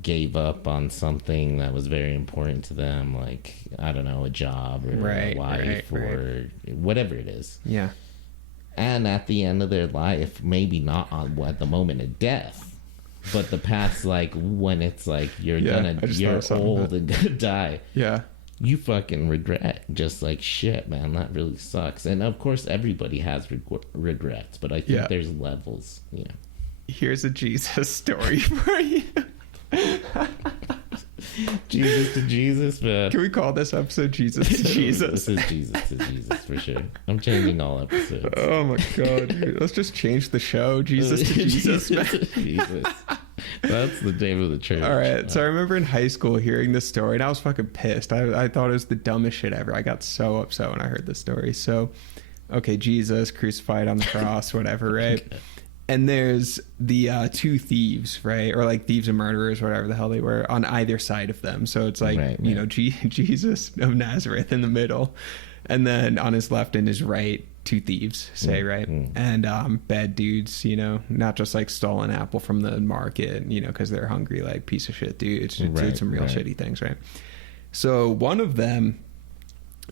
gave up on something that was very important to them, like, I don't know, a job or a life or whatever it is. Yeah. And at the end of their life, maybe not at the moment of death, but the past, like when it's like you're old and gonna die. Yeah. You fucking regret, just like, shit, man, that really sucks. And of course, everybody has regrets, but I think there's levels, you know. Here's a Jesus story for you. Jesus to Jesus, man. Can we call this episode Jesus to Jesus? This is Jesus to Jesus, for sure. I'm changing all episodes. Oh my god, dude. Let's just change the show. Jesus to Jesus, man. Jesus. That's the name of the church. All right. So I remember in high school hearing this story, and I was fucking pissed. I thought it was the dumbest shit ever. I got so upset when I heard this story. So, okay, Jesus crucified on the cross, whatever, right? Okay. And there's the 2 thieves, right? Or like thieves and murderers, whatever the hell they were, on either side of them. So it's like, you know, Jesus of Nazareth in the middle. And then on his left and his right, 2 thieves, say, right? And bad dudes, you know, not just like stole an apple from the market, you know, because they're hungry, like piece of shit dudes. Did some real shitty things, right? So one of them,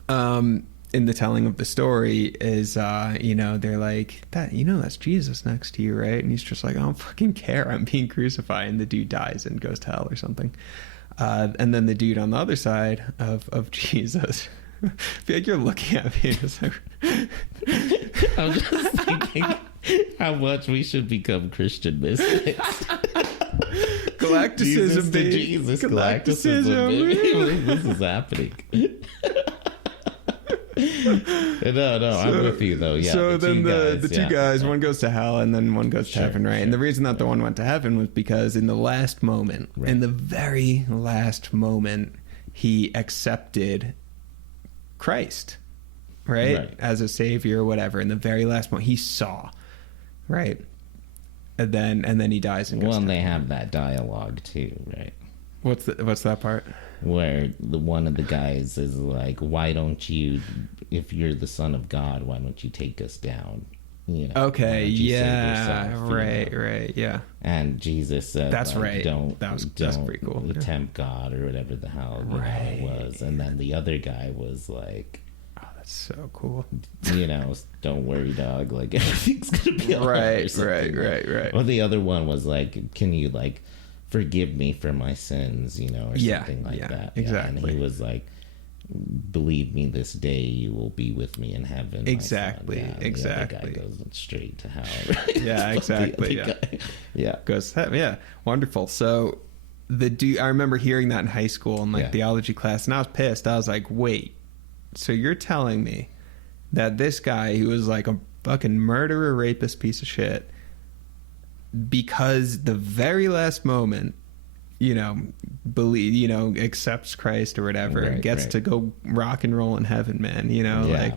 in the telling of the story is, you know, they're like, that, you know, that's Jesus next to you, right? And he's just like, I don't fucking care. I'm being crucified. And the dude dies and goes to hell or something. And then the dude on the other side of Jesus, I feel like you're looking at me. I'm just thinking how much we should become Christian misfits. Galacticism, baby. Jesus, Galacticism. This is happening. No, I'm with you though. Yeah. So then the two guys, one goes to hell and then one goes to heaven, right? And the reason that the one went to heaven was because in the last moment, in the very last moment, he accepted Christ, right? As a savior or whatever. In the very last moment, he saw, right? And then he dies and goes. Well, and they have that dialogue too, right? What's that part? Where one of the guys is like, why don't you, if you're the son of God, why don't you take us down? You know, okay, yeah, right, you know? Right, yeah. And Jesus said, "That's like, right. Don't that's pretty cool. Tempt God or whatever the hell it was." And then the other guy was like, "Oh, that's so cool." You know, don't worry, dog. Like everything's gonna be all right. Right. Or the other one was like, "Can you like forgive me for my sins?" You know, or something like that. Exactly. And he was like, "Believe me, this day you will be with me in heaven." Exactly. The other guy goes straight to hell. Right? Yeah, exactly. Yeah. Goes, yeah, wonderful. So the dude, I remember hearing that in high school in like theology class, and I was pissed. I was like, wait, so you're telling me that this guy who was like a fucking murderer, rapist, piece of shit, because the very last moment, you know, believe, you know, accepts Christ or whatever, gets to go rock and roll in heaven, man, you know,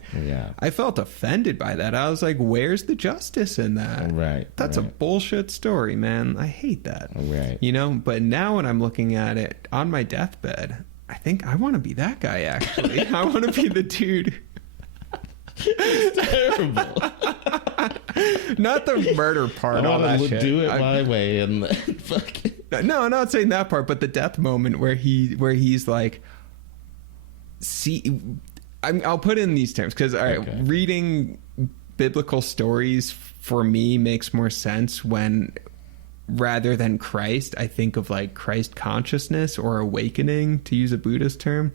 I felt offended by that. I was like, where's the justice in that? That's a bullshit story, man. I hate that. You know, but now when I'm looking at it on my deathbed, I think I want to be that guy, actually. I want to be the dude. It's terrible. Not the murder part. I want to do it my way and then fucking. No, I'm not saying that part, but the death moment where he's like, see, I'll put it in these terms because reading biblical stories for me makes more sense when, rather than Christ, I think of like Christ consciousness or awakening, to use a Buddhist term.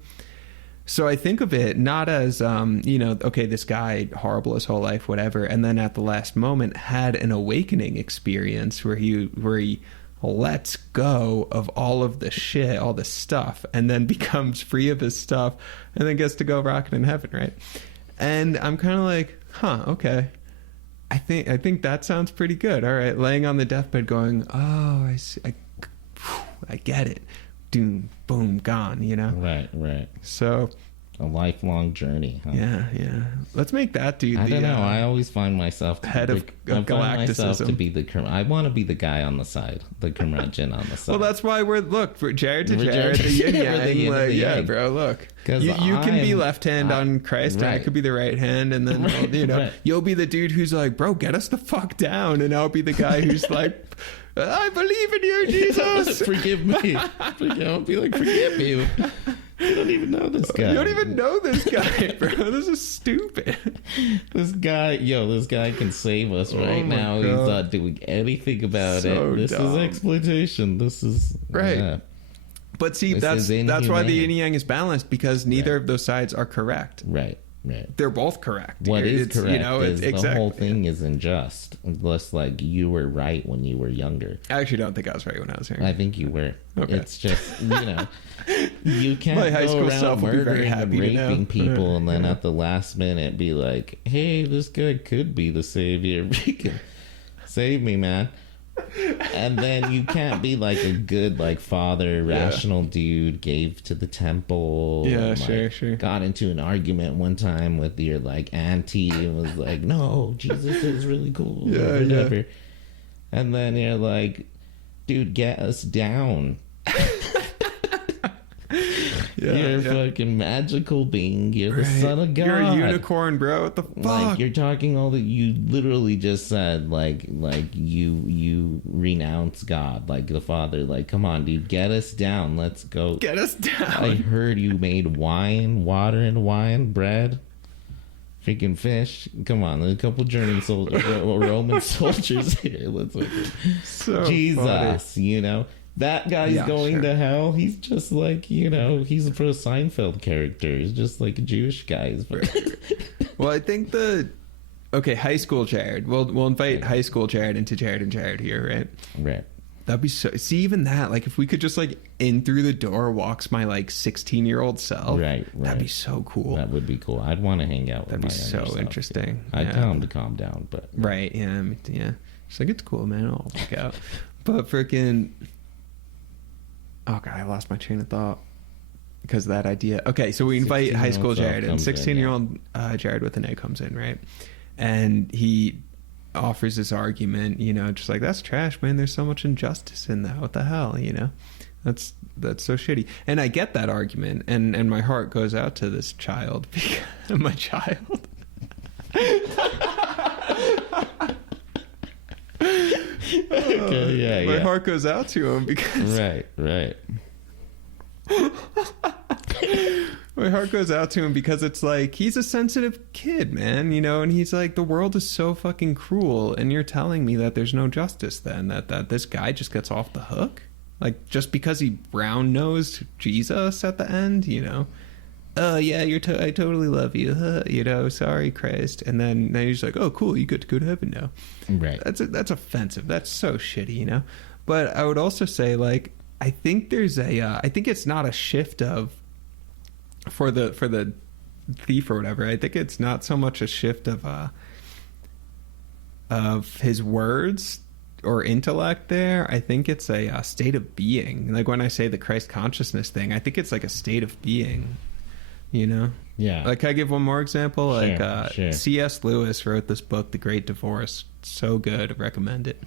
So I think of it not as, you know, okay, this guy, horrible his whole life, whatever, and then at the last moment had an awakening experience where he lets go of all of the shit, all the stuff, and then becomes free of his stuff, and then gets to go rocking in heaven, right? And I'm kind of like, okay. I think that sounds pretty good. All right, laying on the deathbed going, oh, I see, I get it. Doom, boom, gone, you know? Right. So... a lifelong journey, huh? Yeah. Let's make that dude I don't know. I always find myself head of galacticism. I want to be the guy on the side, the curmudgeon on the side. Well, that's why we're Jared to Jared, the yin yang. Like, yeah, bro, look. You can be left hand on Christ, and I could be the right hand, and then you know you'll be the dude who's like, bro, get us the fuck down, and I'll be the guy who's like, I believe in you, Jesus. Forgive me. I'll be like, forgive me. You don't even know this guy. You don't even know this guy, bro. This is stupid. This guy can save us right now. God. He's not doing anything about it. This is exploitation. This is... Right. Yeah. But see, that's why the yin yang is balanced, because neither of those sides are correct. Right. They're both correct. What is correct, you know, is the whole thing is unjust. Unless, like, you were right when you were younger. I actually don't think I was right when I was younger. I think you were. Okay. It's just, you know, you can't go around murdering and raping people and then at the last minute be like, hey, this guy could be the savior. Save me, man. And then you can't be like a good like father, rational dude, gave to the temple. Yeah, and, sure. Got into an argument one time with your like auntie and was like, no, Jesus is really cool. Yeah, whatever. Yeah. And then you're like, dude, get us down. You're a fucking magical being. You're the son of God. You're a unicorn, bro. What the fuck? Like, you're talking all that. You literally just said, like you renounce God, like the Father. Like, come on, dude, get us down. Let's go. Get us down. I heard you made water and wine, bread, freaking fish. Come on, there's a couple German soldiers, Roman soldiers here. Let's look at Jesus, funny. You know. That guy's going to hell. He's just like, you know, he's a pro Seinfeld character. He's just like a Jewish guy. Well, I think high school Jared. We'll invite high school Jared into Jared and Jared here, right? Right. That'd be so. See, even that, like, if we could just like in through the door walks my like 16-year-old self. Right. That'd be so cool. That would be cool. I'd want to hang out with. That'd be so interesting. Too. I'd tell him to calm down, but right. Yeah. It's like, it's cool, man. I'll check out. But freaking. Oh, God, I lost my train of thought because of that idea. Okay, so we invite high school Jared, and 16-year-old Jared with an A comes in, right? And he offers this argument, you know, just like, that's trash, man. There's so much injustice in that. What the hell, you know? That's so shitty. And I get that argument, and my heart goes out to this child, my child. Okay, my heart goes out to him because right. My heart goes out to him because it's like he's a sensitive kid, man, you know, and he's like, the world is so fucking cruel, and you're telling me that there's no justice then, that this guy just gets off the hook? Like, just because he brown-nosed Jesus at the end, you know? Oh, yeah, I totally love you, you know, sorry, Christ. And then he's like, oh, cool, you get to go to heaven now. Right. That's offensive. That's so shitty, you know? But I would also say, like, I think there's I think it's not a shift for the thief or whatever. I think it's not so much a shift of his words or intellect there. I think it's a state of being. Like when I say the Christ consciousness thing, I think it's like a state of being, you know? Yeah. Like, can I give one more example? Sure. C.S. Lewis wrote this book, The Great Divorce. So good. Recommend it.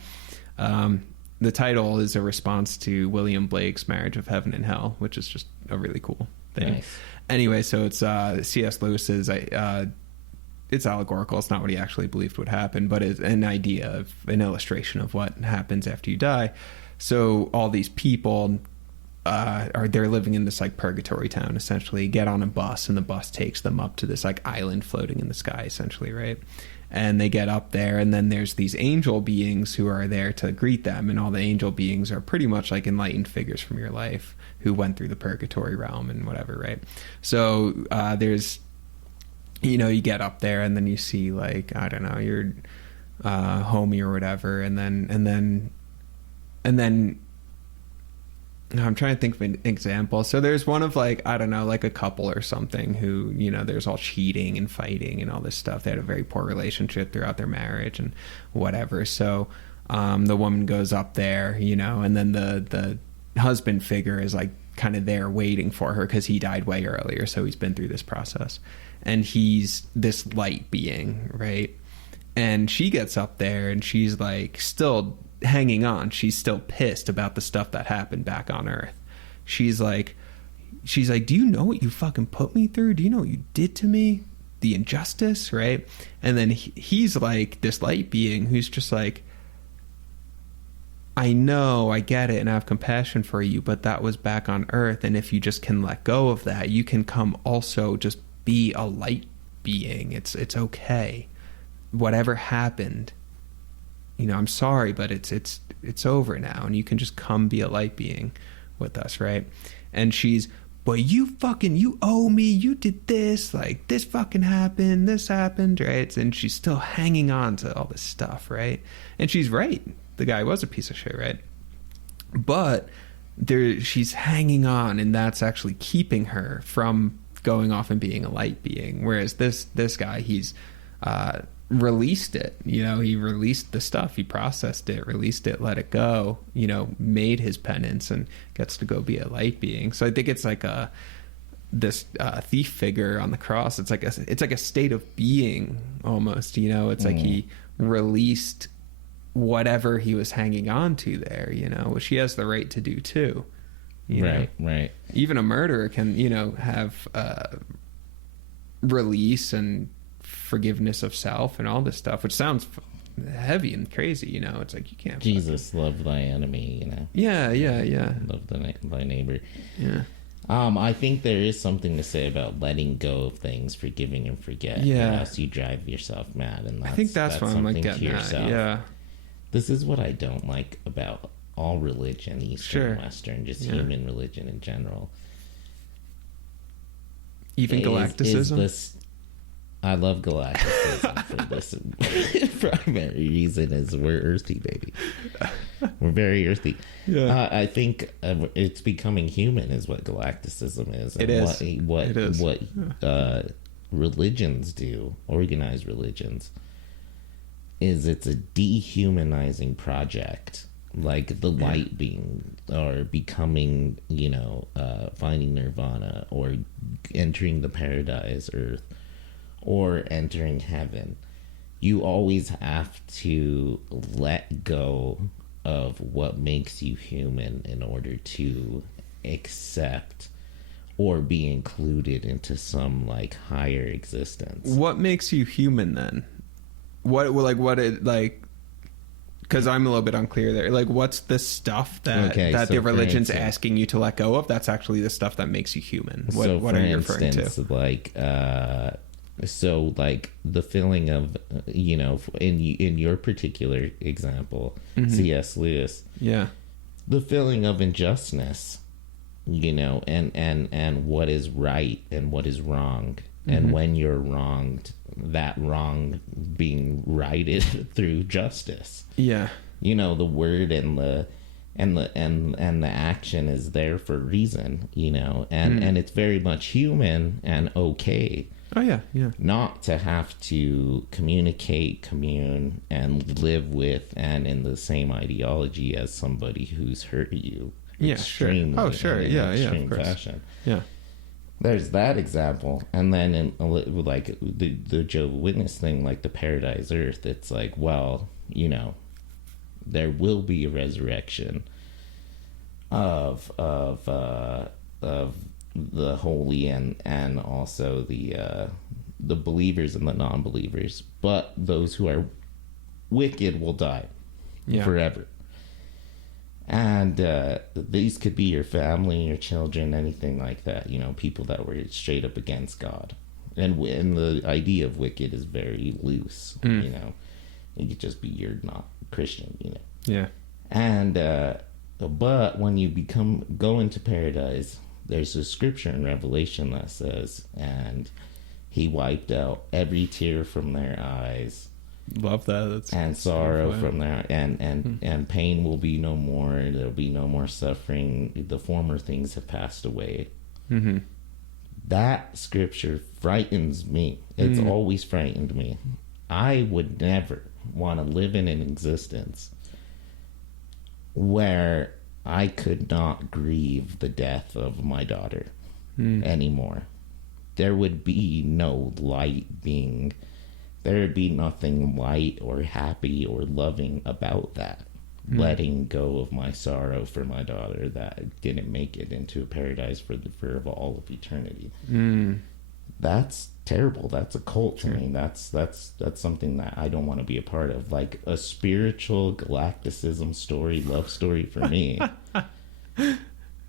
The title is a response to William Blake's Marriage of Heaven and Hell, which is just a really cool thing. Nice. Anyway, so it's C.S. Lewis's. It's allegorical. It's not what he actually believed would happen, but it's an idea of an illustration of what happens after you die. So all these people they're living in this like purgatory town, essentially. Get on a bus, and the bus takes them up to this like island floating in the sky, essentially, right? And they get up there, and then there's these angel beings who are there to greet them, and all the angel beings are pretty much like enlightened figures from your life who went through the purgatory realm and whatever, right? So there's, you know, you get up there, and then you see like, I don't know, your homie or whatever, and then I'm trying to think of an example. So there's one of like, I don't know, like a couple or something who, you know, there's all cheating and fighting and all this stuff. They had a very poor relationship throughout their marriage and whatever. So the woman goes up there, you know, and then the husband figure is like kind of there waiting for her because he died way earlier. So he's been through this process. And he's this light being, right? And she gets up there and she's like still hanging on. She's still pissed about the stuff that happened back on Earth. She's like, do you know what you fucking put me through? Do you know what you did to me? The injustice, right? And then he's like this light being who's just like, I know, I get it, and I have compassion for you, but that was back on Earth, and if you just can let go of that, you can come also just be a light being. It's okay. Whatever happened, you know, I'm sorry, but it's over now, and you can just come be a light being with us, right? And she's, but you owe me, you did this, like this fucking happened, this happened, right? And she's still hanging on to all this stuff, right? And she's right. The guy was a piece of shit, right? But she's hanging on, and that's actually keeping her from going off and being a light being. Whereas this guy, he's released it, you know, he released the stuff, he processed it, released it, let it go, you know, made his penance, and gets to go be a light being. So I think it's like this thief figure on the cross. It's like a state of being almost, you know. It's like he released whatever he was hanging on to there, you know, which he has the right to do too. Right. Even a murderer can, you know, have release and forgiveness of self and all this stuff, which sounds heavy and crazy, you know. It's like you can't. Jesus, love thy enemy, you know. Yeah. Love thy neighbor. Yeah. I think there is something to say about letting go of things, forgiving and forget. Yeah. Unless you drive yourself mad, and I think that's what I'm like getting at. Yeah. This is what I don't like about all religion, Eastern and Western, just human religion in general. Even Galacticism? I love Galacticism for this primary reason is we're earthy, baby. We're very earthy. Yeah. I think it's becoming human is what Galacticism is. And it is. What religions do, organized religions, is it's a dehumanizing project, like the light being, or becoming, you know, finding nirvana, or entering the paradise earth, or entering heaven. You always have to let go of what makes you human in order to accept or be included into some like higher existence. What makes you human then? Because I'm a little bit unclear there. Like, what's the stuff that the religion's asking you to let go of? That's actually the stuff that makes you human. What are you referring to? Like, so like the feeling of, you know, in your particular example, C.S. Lewis. Yeah. The feeling of injustice, you know, and what is right and what is wrong. And when you're wronged, that wrong being righted through justice. Yeah. You know, the word and the action is there for a reason, you know, and it's very much human and okay. Oh yeah, yeah. Not to have to communicate, commune, and live with and in the same ideology as somebody who's hurt you. Yeah, sure. Oh, sure. Yeah, of course. Fashion. Yeah. There's that example, and then in like the Jehovah's Witness thing, like the Paradise Earth, it's like, well, you know, there will be a resurrection of the holy and also the believers and the non-believers, but those who are wicked will die forever. And these could be your family, your children, anything like that, you know, people that were straight up against God. And the idea of wicked is very loose, you know. It could just be you're not Christian, you know. Yeah. And but when you go into paradise, there's a scripture in Revelation that says, and he wiped out every tear from their eyes. Love that. That's and sorrow from there, and pain will be no more. There'll be no more suffering. The former things have passed away. Mm-hmm. That scripture frightens me. It's always frightened me. I would never want to live in an existence where I could not grieve the death of my daughter anymore. There would be no light being... There would be nothing light or happy or loving about that. Letting go of my sorrow for my daughter that didn't make it into a paradise for all of eternity. That's terrible. That's a cult to me. That's something that I don't want to be a part of. Like a spiritual galacticism story, love story for me.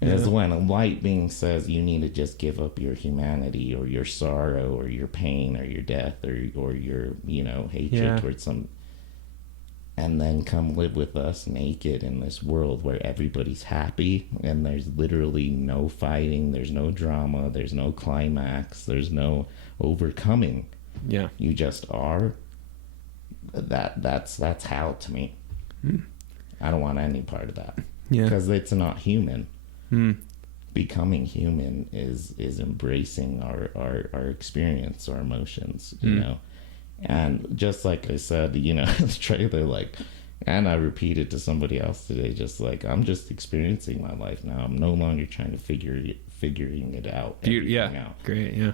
Is when a light being says you need to just give up your humanity or your sorrow or your pain or your death or your, you know, hatred towards some, and then come live with us naked in this world where everybody's happy and there's literally no fighting, there's no drama, there's no climax, there's no overcoming. Yeah. You just are. That's hell to me. I don't want any part of that. Yeah. Because it's not human. Becoming human is embracing our experience, our emotions, you know. And just like I said, you know, the trailer, like, and I repeated to somebody else today, just like, I'm just experiencing my life now. I'm no longer trying to figuring it out. Yeah, great, yeah.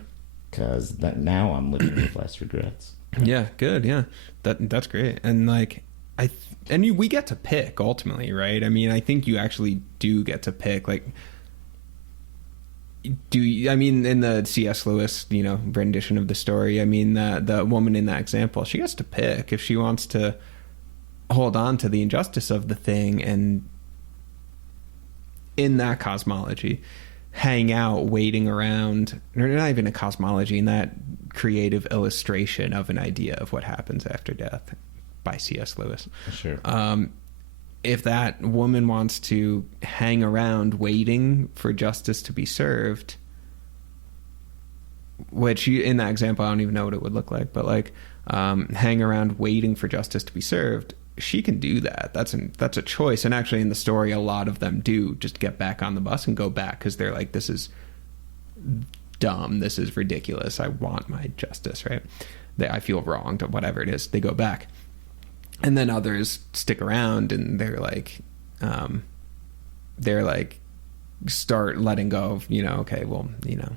Because now I'm living with less regrets. Yeah, good, yeah. That's great. And like, we get to pick ultimately, right? I mean, I think you actually do get to pick. Like, I mean, in the C.S. Lewis, you know, rendition of the story, I mean, the woman in that example, she gets to pick if she wants to hold on to the injustice of the thing and in that cosmology, hang out, waiting around, or not even a cosmology, in that creative illustration of an idea of what happens after death by C.S. Lewis. Sure. If that woman wants to hang around waiting for justice to be served, which in that example, I don't even know what it would look like, but like hang around waiting for justice to be served, she can do that. That's a choice. And actually in the story, a lot of them do just get back on the bus and go back because they're like, this is dumb. This is ridiculous. I want my justice, right? I feel wronged, whatever it is. They go back. And then others stick around and they're like start letting go of, you know, okay, well, you know,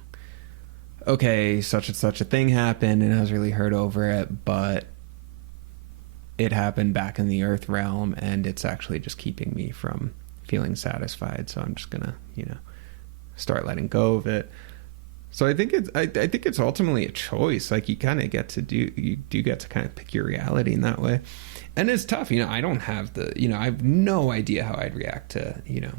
okay, such and such a thing happened and I was really hurt over it, but it happened back in the earth realm and it's actually just keeping me from feeling satisfied. So I'm just gonna, you know, start letting go of it. So I think it's ultimately a choice. Like you kind of get to get to kind of pick your reality in that way. And it's tough, you know, I don't have I have no idea how I'd react to, you know,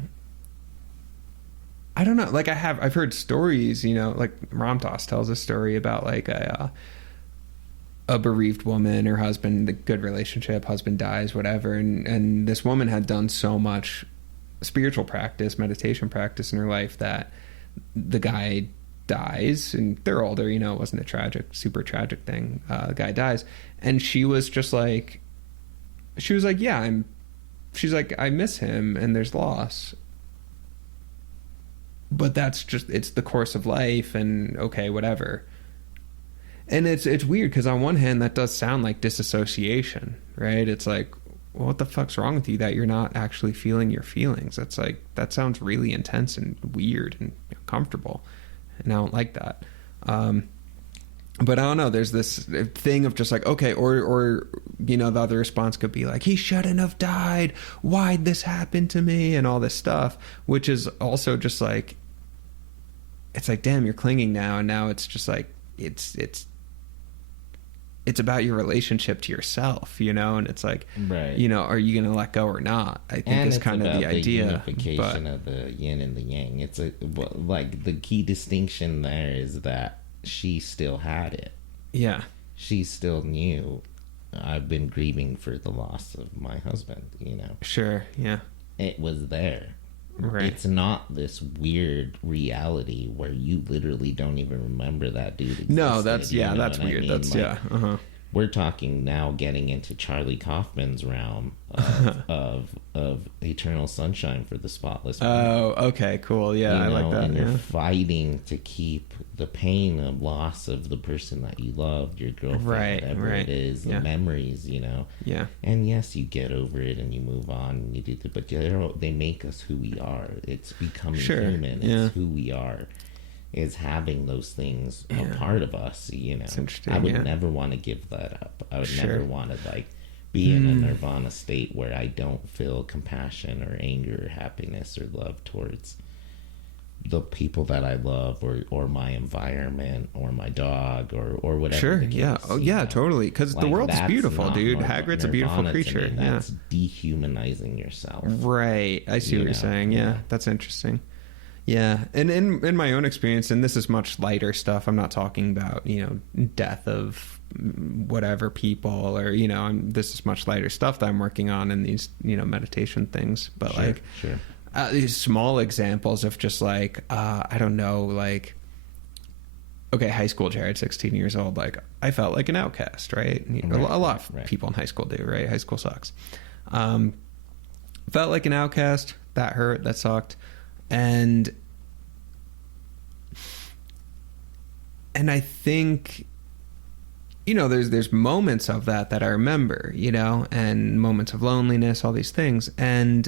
I don't know. Like I've heard stories, you know, like Ramdas tells a story about like a bereaved woman, her husband, the good relationship, husband dies, whatever. And this woman had done so much spiritual practice, meditation practice in her life that the guy dies, and they're older, you know, it wasn't a super tragic thing. The guy dies. And she was like, yeah, she's like, I miss him and there's loss. But that's just, it's the course of life and okay, whatever. And it's weird because on one hand, that does sound like disassociation, right? It's like, well, what the fuck's wrong with you that you're not actually feeling your feelings? That's like, that sounds really intense and weird and uncomfortable. And I don't like that. But I don't know, there's this thing of just like, okay, or you know, the other response could be like, he shouldn't have died, why'd this happen to me, and all this stuff, which is also just like, it's like, damn, you're clinging now, and now it's just like, it's about your relationship to yourself, you know, and it's like, right, you know, are you going to let go or not? I think is kind of the idea. Unification of the yin and the yang. It's like the key distinction there is that she still had it. Yeah. She still knew I've been grieving for the loss of my husband, you know. Sure, yeah. It was there. Right. It's not this weird reality where you literally don't even remember that dude existed. No, that's, yeah, that's weird. I mean? That's, like, yeah. Uh-huh. We're talking now getting into Charlie Kaufman's realm of Eternal Sunshine for the Spotless Mind. Oh, okay, cool. Yeah, I like that. And you're fighting to keep the pain of loss of the person that you loved, your girlfriend, whatever it is, the memories, you know. Yeah. And yes, you get over it and you move on and you do but they make us who we are. It's becoming human. It's who we are. Is having those things a part of us, you know. I would never want to give that up. I would never want to like be in a nirvana state where I don't feel compassion or anger or happiness or love towards the people that I love or my environment or my dog or whatever. Sure, the case, yeah. Oh, yeah, totally. Because like, the world is beautiful, dude. Hagrid's a beautiful creature. That's dehumanizing yourself. Right. I see what you're saying. Yeah, that's interesting. Yeah, and in my own experience, and this is much lighter stuff, I'm not talking about, you know, death of whatever people or, you know, this is much lighter stuff that I'm working on in these, you know, meditation things. But these small examples of just like, I don't know, like, okay, high school Jared, 16 years old, like, I felt like an outcast, right? A lot of people in high school do, right? High school sucks. Felt like an outcast. That hurt. That sucked. And I think, you know, there's moments of that I remember, you know, and moments of loneliness, all these things. And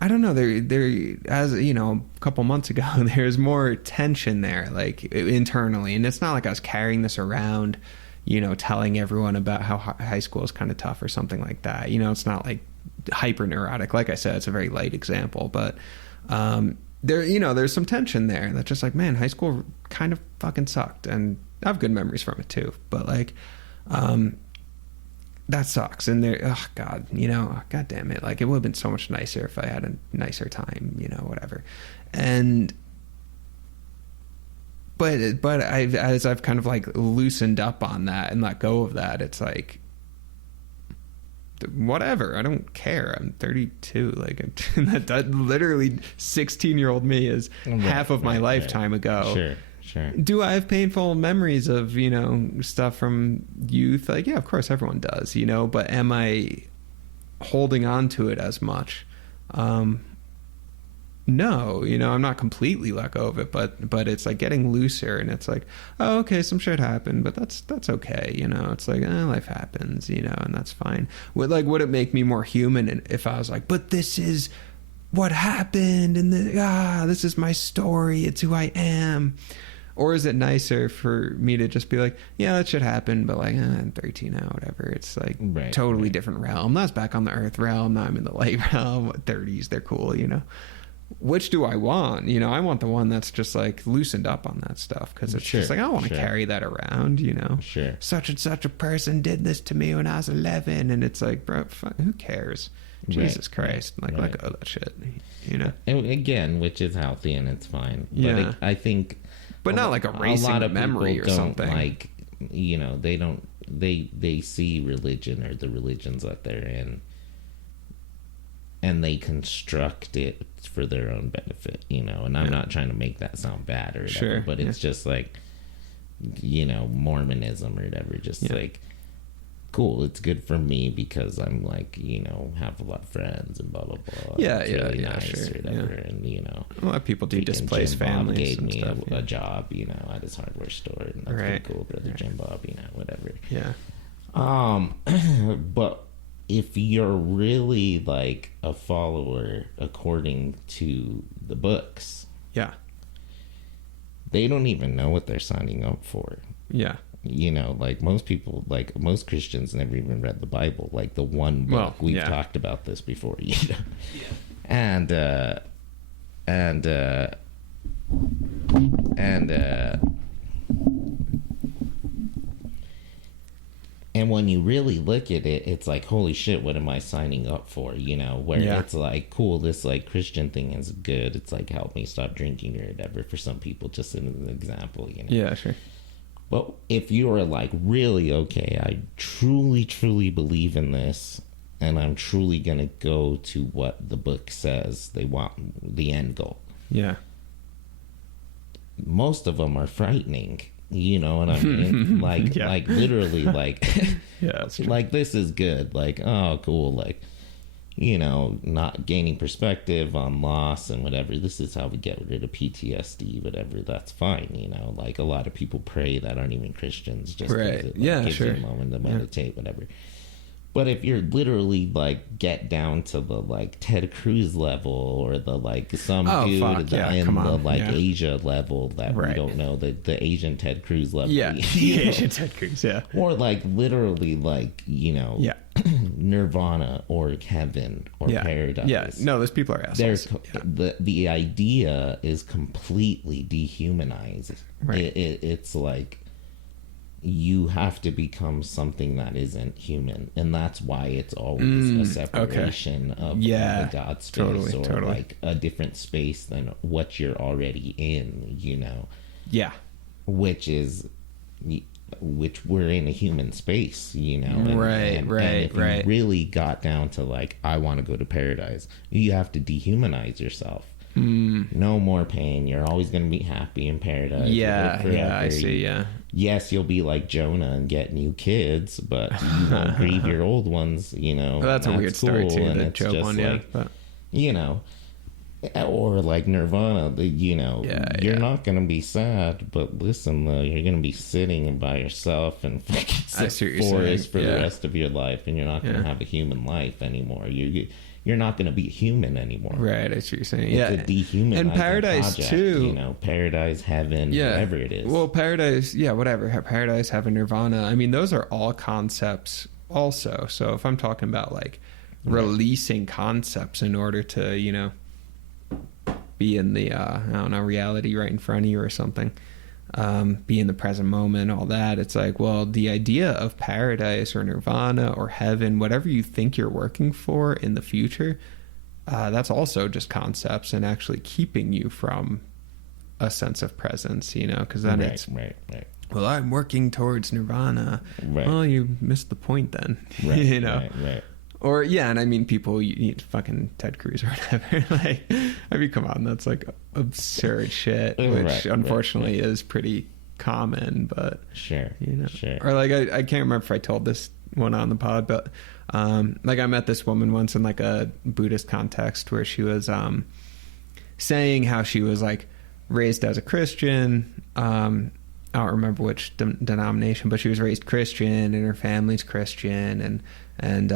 I don't know, there as, you know, a couple months ago, there's more tension there, like internally. And it's not like I was carrying this around, you know, telling everyone about how high school is kind of tough or something like that. You know, it's not like hyper neurotic. Like I said, it's a very light example, but there, you know, there's some tension there that's just like, man, high school kind of fucking sucked, and I have good memories from it too, but like that sucks. And there, oh god, you know, god damn it, like it would have been so much nicer if I had a nicer time, you know, whatever. And but as I've kind of like loosened up on that and let go of that, it's like, whatever, I don't care. I'm 32. Like that literally 16-year-old me is half of my lifetime ago. Sure. Do I have painful memories of, you know, stuff from youth? Like, yeah, of course, everyone does, you know, but am I holding on to it as much? No, you know, I'm not completely let go of it, but it's like getting looser, and it's like, oh, okay, some shit happened, but that's okay, you know. It's like, life happens, you know, and that's fine. Would it make me more human if I was like, but this is what happened, and this is my story, it's who I am? Or is it nicer for me to just be like, yeah, that shit happened, but like, I'm 13 now, whatever. It's like totally different realm. That's back on the earth realm. Now I'm in the light realm. 30s, they're cool, you know. which do I want? You know, I want the one that's just like loosened up on that stuff, because it's just like, I don't want to carry that around, you know. Such and such a person did this to me when I was 11, and it's like, bro, who cares? Jesus Christ, like let go of that shit, you know. And again, which is healthy and it's fine. Yeah, but I think, but not like erasing a lot of memory or something. Like, you know, they don't. They see religion or the religions that they're in, and they construct it for their own benefit, you know. And I'm not trying to make that sound bad or whatever, but it's just like, you know, Mormonism or whatever, just like, cool, it's good for me because I'm like, you know, have a lot of friends and blah blah blah. It's really nice or whatever. And you know, a lot of people do displace families. Gave and me stuff, a job, you know, at his hardware store, and that's pretty cool, brother Jim Bob, you know, whatever. But if you're really like a follower according to the books, they don't even know what they're signing up for. You know, like most people, like most Christians never even read the Bible, like the one book. We've talked about this before, you know. And when you really look at it, it's like, holy shit, what am I signing up for? You know, where it's like, cool, this like Christian thing is good. It's like, help me stop drinking or whatever for some people, just as an example, you know. But if you're like, really, okay, I truly, truly believe in this, and I'm truly going to go to what the book says they want, the end goal. Most of them are frightening, you know what I mean? Like, like literally, like, like, this is good. Like, oh, cool. Like, you know, not gaining perspective on loss and whatever. This is how we get rid of PTSD, whatever. That's fine, you know. Like, a lot of people pray that aren't even Christians, just because it gives you a moment to meditate, whatever. But if you're literally like get down to the like Ted Cruz level, or the like some dude in the like Asia level that we don't know, the Asian Ted Cruz level, the Asian Ted Cruz, or like literally like, you know, Nirvana or heaven or paradise. No, those people are assholes. The idea is completely dehumanized. It's like, you have to become something that isn't human, and that's why it's always a separation of the God space, or like a different space than what you're already in, you know. Which we're in a human space, you know. And if you really got down to like, I want to go to paradise, you have to dehumanize yourself. No more pain. You're always going to be happy in paradise. I see. Yes, you'll be like Jonah and get new kids, but you won't grieve your old ones, you know. Well, that's a weird story too, the Job one, like, you know, or like Nirvana, you know, you're not going to be sad, but listen, though, you're going to be sitting by yourself in fucking forest for the rest of your life, and you're not going to have a human life anymore. You're not going to be human anymore. Right, I see what you're saying. It's a dehumanizing and paradise project, too. You know, paradise, heaven, whatever it is. Well, paradise, whatever. Paradise, heaven, nirvana. I mean, those are all concepts also. So if I'm talking about like releasing concepts in order to, you know, be in the, I don't know, reality right in front of you or something. Be in the present moment, all that. It's like, well, the idea of paradise or nirvana or heaven, whatever you think you're working for in the future, that's also just concepts and actually keeping you from a sense of presence, you know, because then it's well, I'm working towards nirvana. Well, you missed the point then. You know. Or and I mean, people eat fucking Ted Cruz or whatever. Like, I mean, come on, that's like absurd shit, which unfortunately is pretty common. But you know, or like I can't remember if I told this one on the pod, but like I met this woman once in like a Buddhist context where she was saying how she was like raised as a Christian. I don't remember which denomination, but she was raised Christian and her family's Christian, and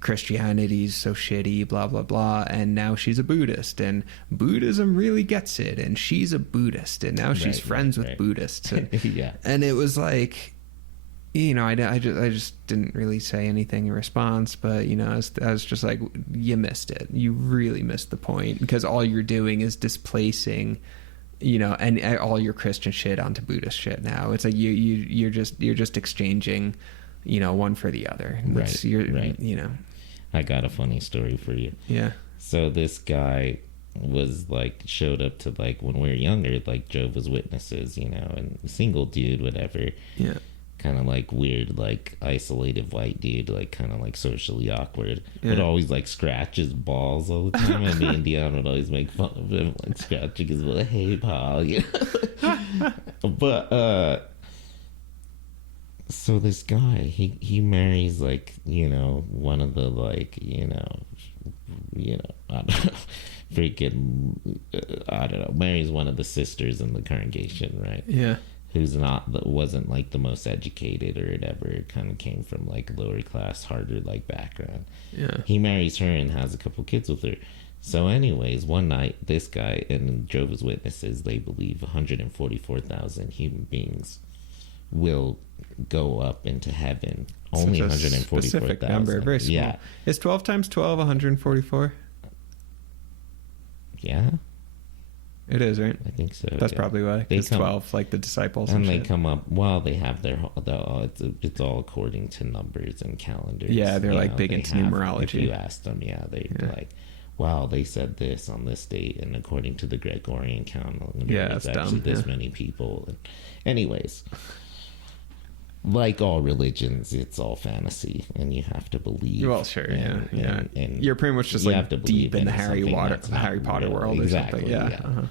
Christianity's so shitty, blah blah blah, and now she's a Buddhist, and Buddhism really gets it, and she's a Buddhist, and now she's friends with Buddhists, and, and it was like, I just didn't really say anything in response, but I was just like, you missed it. You really missed the point, because all you're doing is displacing, and all your Christian shit onto Buddhist shit now. It's like you're just exchanging, one for the other. Right. I got a funny story for you. Yeah. So this guy was like, showed up to, like, when we were younger, like Jehovah's Witnesses, and single dude, whatever. Yeah. Kind of like weird, like isolated white dude, like kind of like socially awkward. Would always like scratch his balls all the time, and me and Dion would always make fun of him, like scratching his little, hey pal, But so this guy, he marries like one of the like I don't know, freaking I don't know, marries one of the sisters in the congregation, right? Yeah. That wasn't like the most educated or whatever, kind of came from like lower class, harder like background. Yeah. He marries her and has a couple kids with her. So anyways, one night, this guy and Jehovah's Witnesses, they believe 144,000 human beings will go up into heaven. Only 144,000. Number, very small. Yeah. Is 12 times 12 144? Yeah. It is, right? I think so. That's probably why. It's 12, like the disciples. And they come up, well, they have it's all according to numbers and calendars. Yeah, they're like big into numerology. If you ask them, they're like, wow, they said this on this date, and according to the Gregorian calendar, it's actually dumb. This many people. And anyways, like all religions, it's all fantasy, and you have to believe. Well, sure, and you're pretty much just like deep in the Harry Potter world, exactly, or something.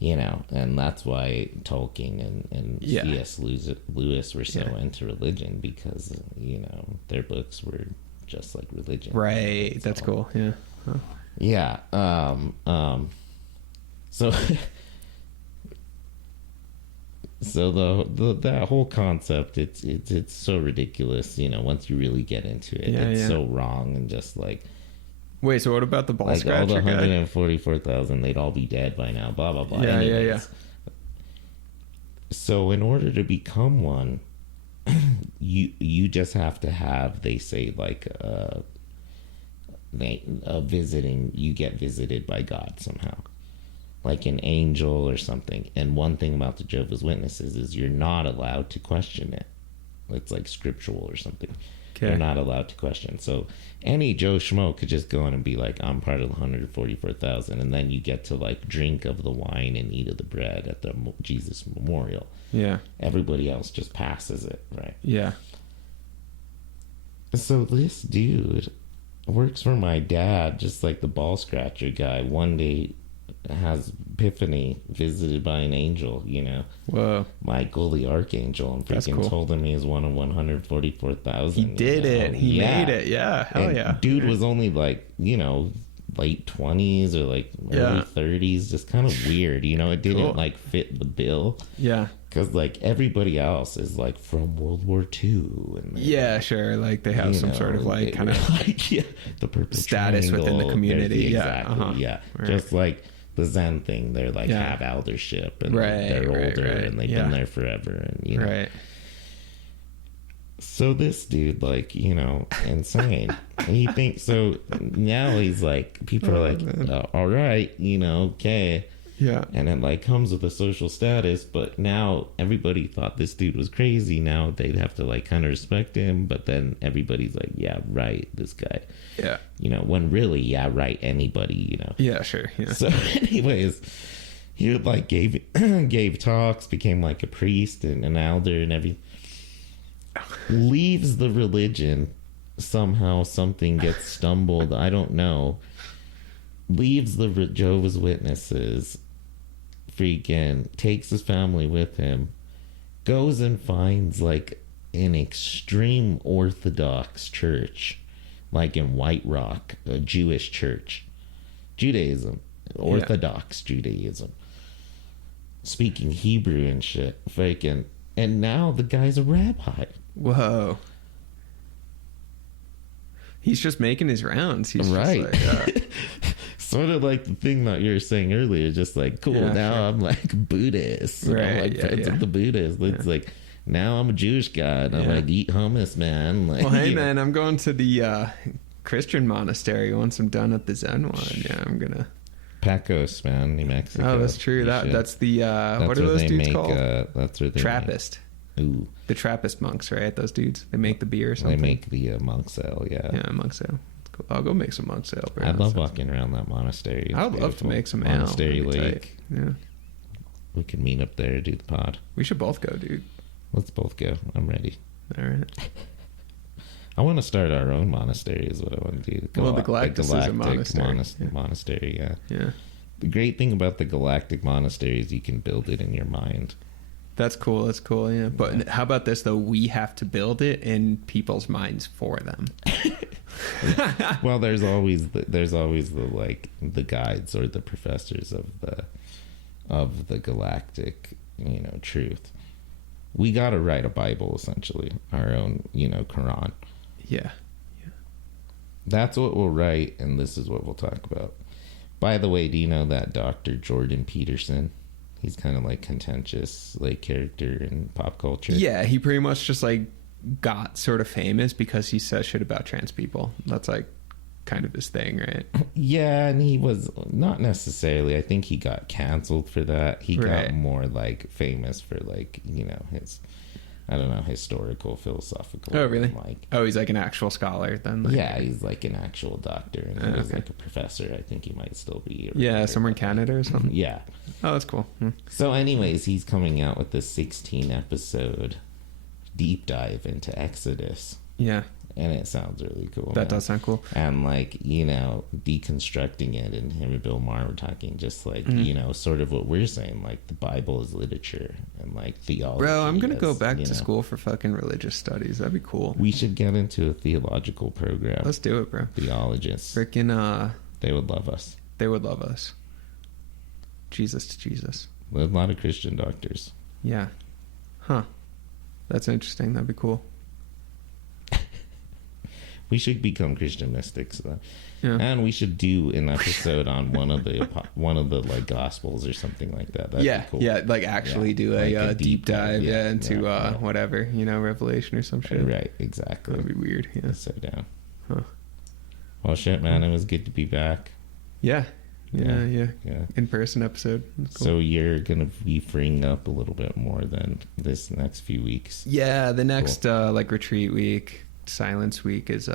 Yeah. And that's why Tolkien and C.S. Lewis were so into religion, because their books were just like religion. Right. That's cool. Yeah. Huh. Yeah. So. So that whole concept, it's so ridiculous, once you really get into it. It's so wrong, and just like, wait, so what about the ball like scratcher all the guy? 144,000, they'd all be dead by now, blah blah blah. Yeah. So in order to become one, you just have to have, they say, like a visiting, you get visited by God somehow, like an angel or something. And one thing about the Jehovah's Witnesses is you're not allowed to question it. It's like scriptural or something. Okay. You're not allowed to question. So any Joe Schmo could just go in and be like, I'm part of the 144,000, and then you get to like drink of the wine and eat of the bread at the Jesus Memorial. Yeah. Everybody else just passes it, right? Yeah. So this dude works for my dad, just like the ball scratcher guy. One day has epiphany, visited by an angel, Whoa. Michael the Archangel, and freaking told him he was one of 144,000. He did it. He made it. Yeah. Hell yeah. Dude was only like, late 20s or like early 30s, just kind of weird, it didn't like fit the bill. Yeah. Because like everybody else is like from World War II, and sure, like they have some sort of like kind of like the purple status triangle within the community. Exactly. Right. Just like the Zen thing, they're like have eldership, and they're older, and they've been there forever, and right. So this dude, like, insane. He thinks so. Now he's like, people are like, all right, okay. Yeah. And it like comes with a social status, but now everybody thought this dude was crazy. Now they'd have to like kind of respect him, but then everybody's like, yeah, right, this guy. Yeah. When really, yeah, right, anybody, Yeah, sure. Yeah. So anyways, he would like gave talks, became like a priest and an elder and everything. Leaves the religion. Somehow something gets stumbled. I don't know. Leaves the Jehovah's Witnesses. Freaking takes his family with him. Goes and finds like an extreme Orthodox church, like in White Rock, a Jewish church. Judaism. Orthodox Judaism. Speaking Hebrew and shit. Freaking. And now the guy's a rabbi. Whoa. He's just making his rounds. He's right. Just like, sort of like the thing that you were saying earlier, just like, cool, now I'm like Buddhist. Right. I'm like friends with the Buddhists. It's like, now I'm a Jewish guy. And I'm like, eat hummus, man. Like, well, hey, man, I'm going to the Christian monastery once I'm done at the Zen one. Yeah, I'm going to. Pecos, man, New Mexico. Oh, that's true. That's the, what are those dudes called? That's where they Trappist. Ooh. The Trappist monks, right? Those dudes. They make the beer or something. They make the monk's ale, yeah. Yeah, monk's ale. Cool. I'll go make some monk's ale. I love walking around that monastery. I'd love to make some ale. Monastery Lake. Yeah. We could meet up there, do the pod. We should both go, dude. Let's both go. I'm ready. All right. I want to start our own monastery is what I want to do. The Galactic is a monastery. Monastery, yeah. Yeah. The great thing about the Galactic Monastery is you can build it in your mind. That's cool. That's cool. Yeah. But how about this though? We have to build it in people's minds for them. Well, there's always the like the guides or the professors of the galactic, truth. We got to write a Bible, essentially, our own, Quran. Yeah. That's what we'll write, and this is what we'll talk about. By the way, do you know that Dr. Jordan Peterson? He's kind of like contentious, like character in pop culture. Yeah, he pretty much just like got sort of famous because he says shit about trans people. That's like kind of his thing, right? Yeah, and he was not necessarily. I think he got canceled for that. He got more like famous for like his, I don't know, historical, philosophical. Oh, really? He's like an actual scholar then? Like, yeah, he's like an actual doctor. And he was like a professor. I think he might still be. Yeah, somewhere in Canada or something? Yeah. Oh, that's cool. So anyways, he's coming out with this 16-episode deep dive into Exodus. Yeah. And it sounds really cool. That does sound cool. And like, deconstructing it, and him and Bill Maher were talking just like, sort of what we're saying, like the Bible is literature and like theology. Bro, I'm going to go back to school for fucking religious studies. That'd be cool. We should get into a theological program. Let's do it, bro. Theologists. Freaking, they would love us. They would love us. Jesus to Jesus. A lot of Christian doctors. Yeah. Huh. That's interesting. That'd be cool. We should become Christian mystics, though. Yeah. And we should do an episode on one of the like gospels or something like that. That'd be cool. Yeah, like actually do a deep dive into whatever, Revelation or some shit. Right, exactly. That'd be weird. Yeah. So down. Huh. Well, shit, man, it was good to be back. Yeah. In-person episode. Cool. So you're gonna be freeing up a little bit more than this next few weeks. Yeah, the next retreat week, silence week is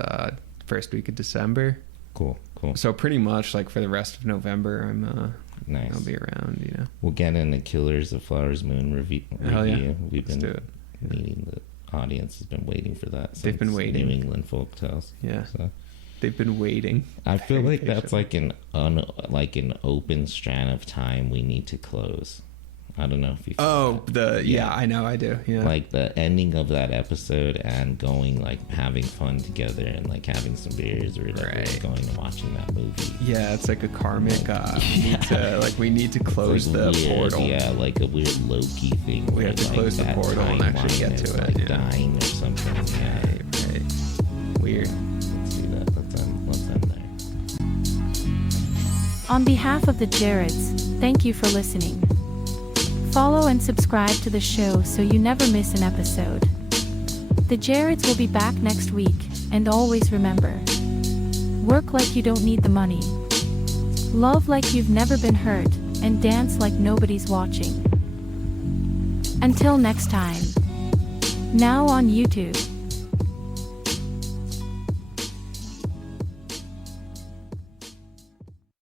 first week of December. Cool. So pretty much like for the rest of November, I'm nice. I'll be around. We'll get into Killers of Flowers Moon review. Hell yeah. We've been meeting the audience has been waiting for that. They've been waiting. New England folk tales. Yeah. So. They've been waiting. I feel like that's like an open strand of time we need to close. I don't know if you feel that. I know I do. Yeah. Like the ending of that episode and going like having fun together and like having some beers or whatever, right. Going and watching that movie. Yeah, it's like a karmic we need to close the portal. Yeah, like a weird Loki thing. We have to close the portal and actually get to it. Like dying or something. Yeah. Right. Weird. Let's do that. Let's end there. On behalf of the Jareds, thank you for listening. Follow and subscribe to the show so you never miss an episode. The Jareds will be back next week, and always remember, work like you don't need the money, love like you've never been hurt, and dance like nobody's watching. Until next time. Now on YouTube.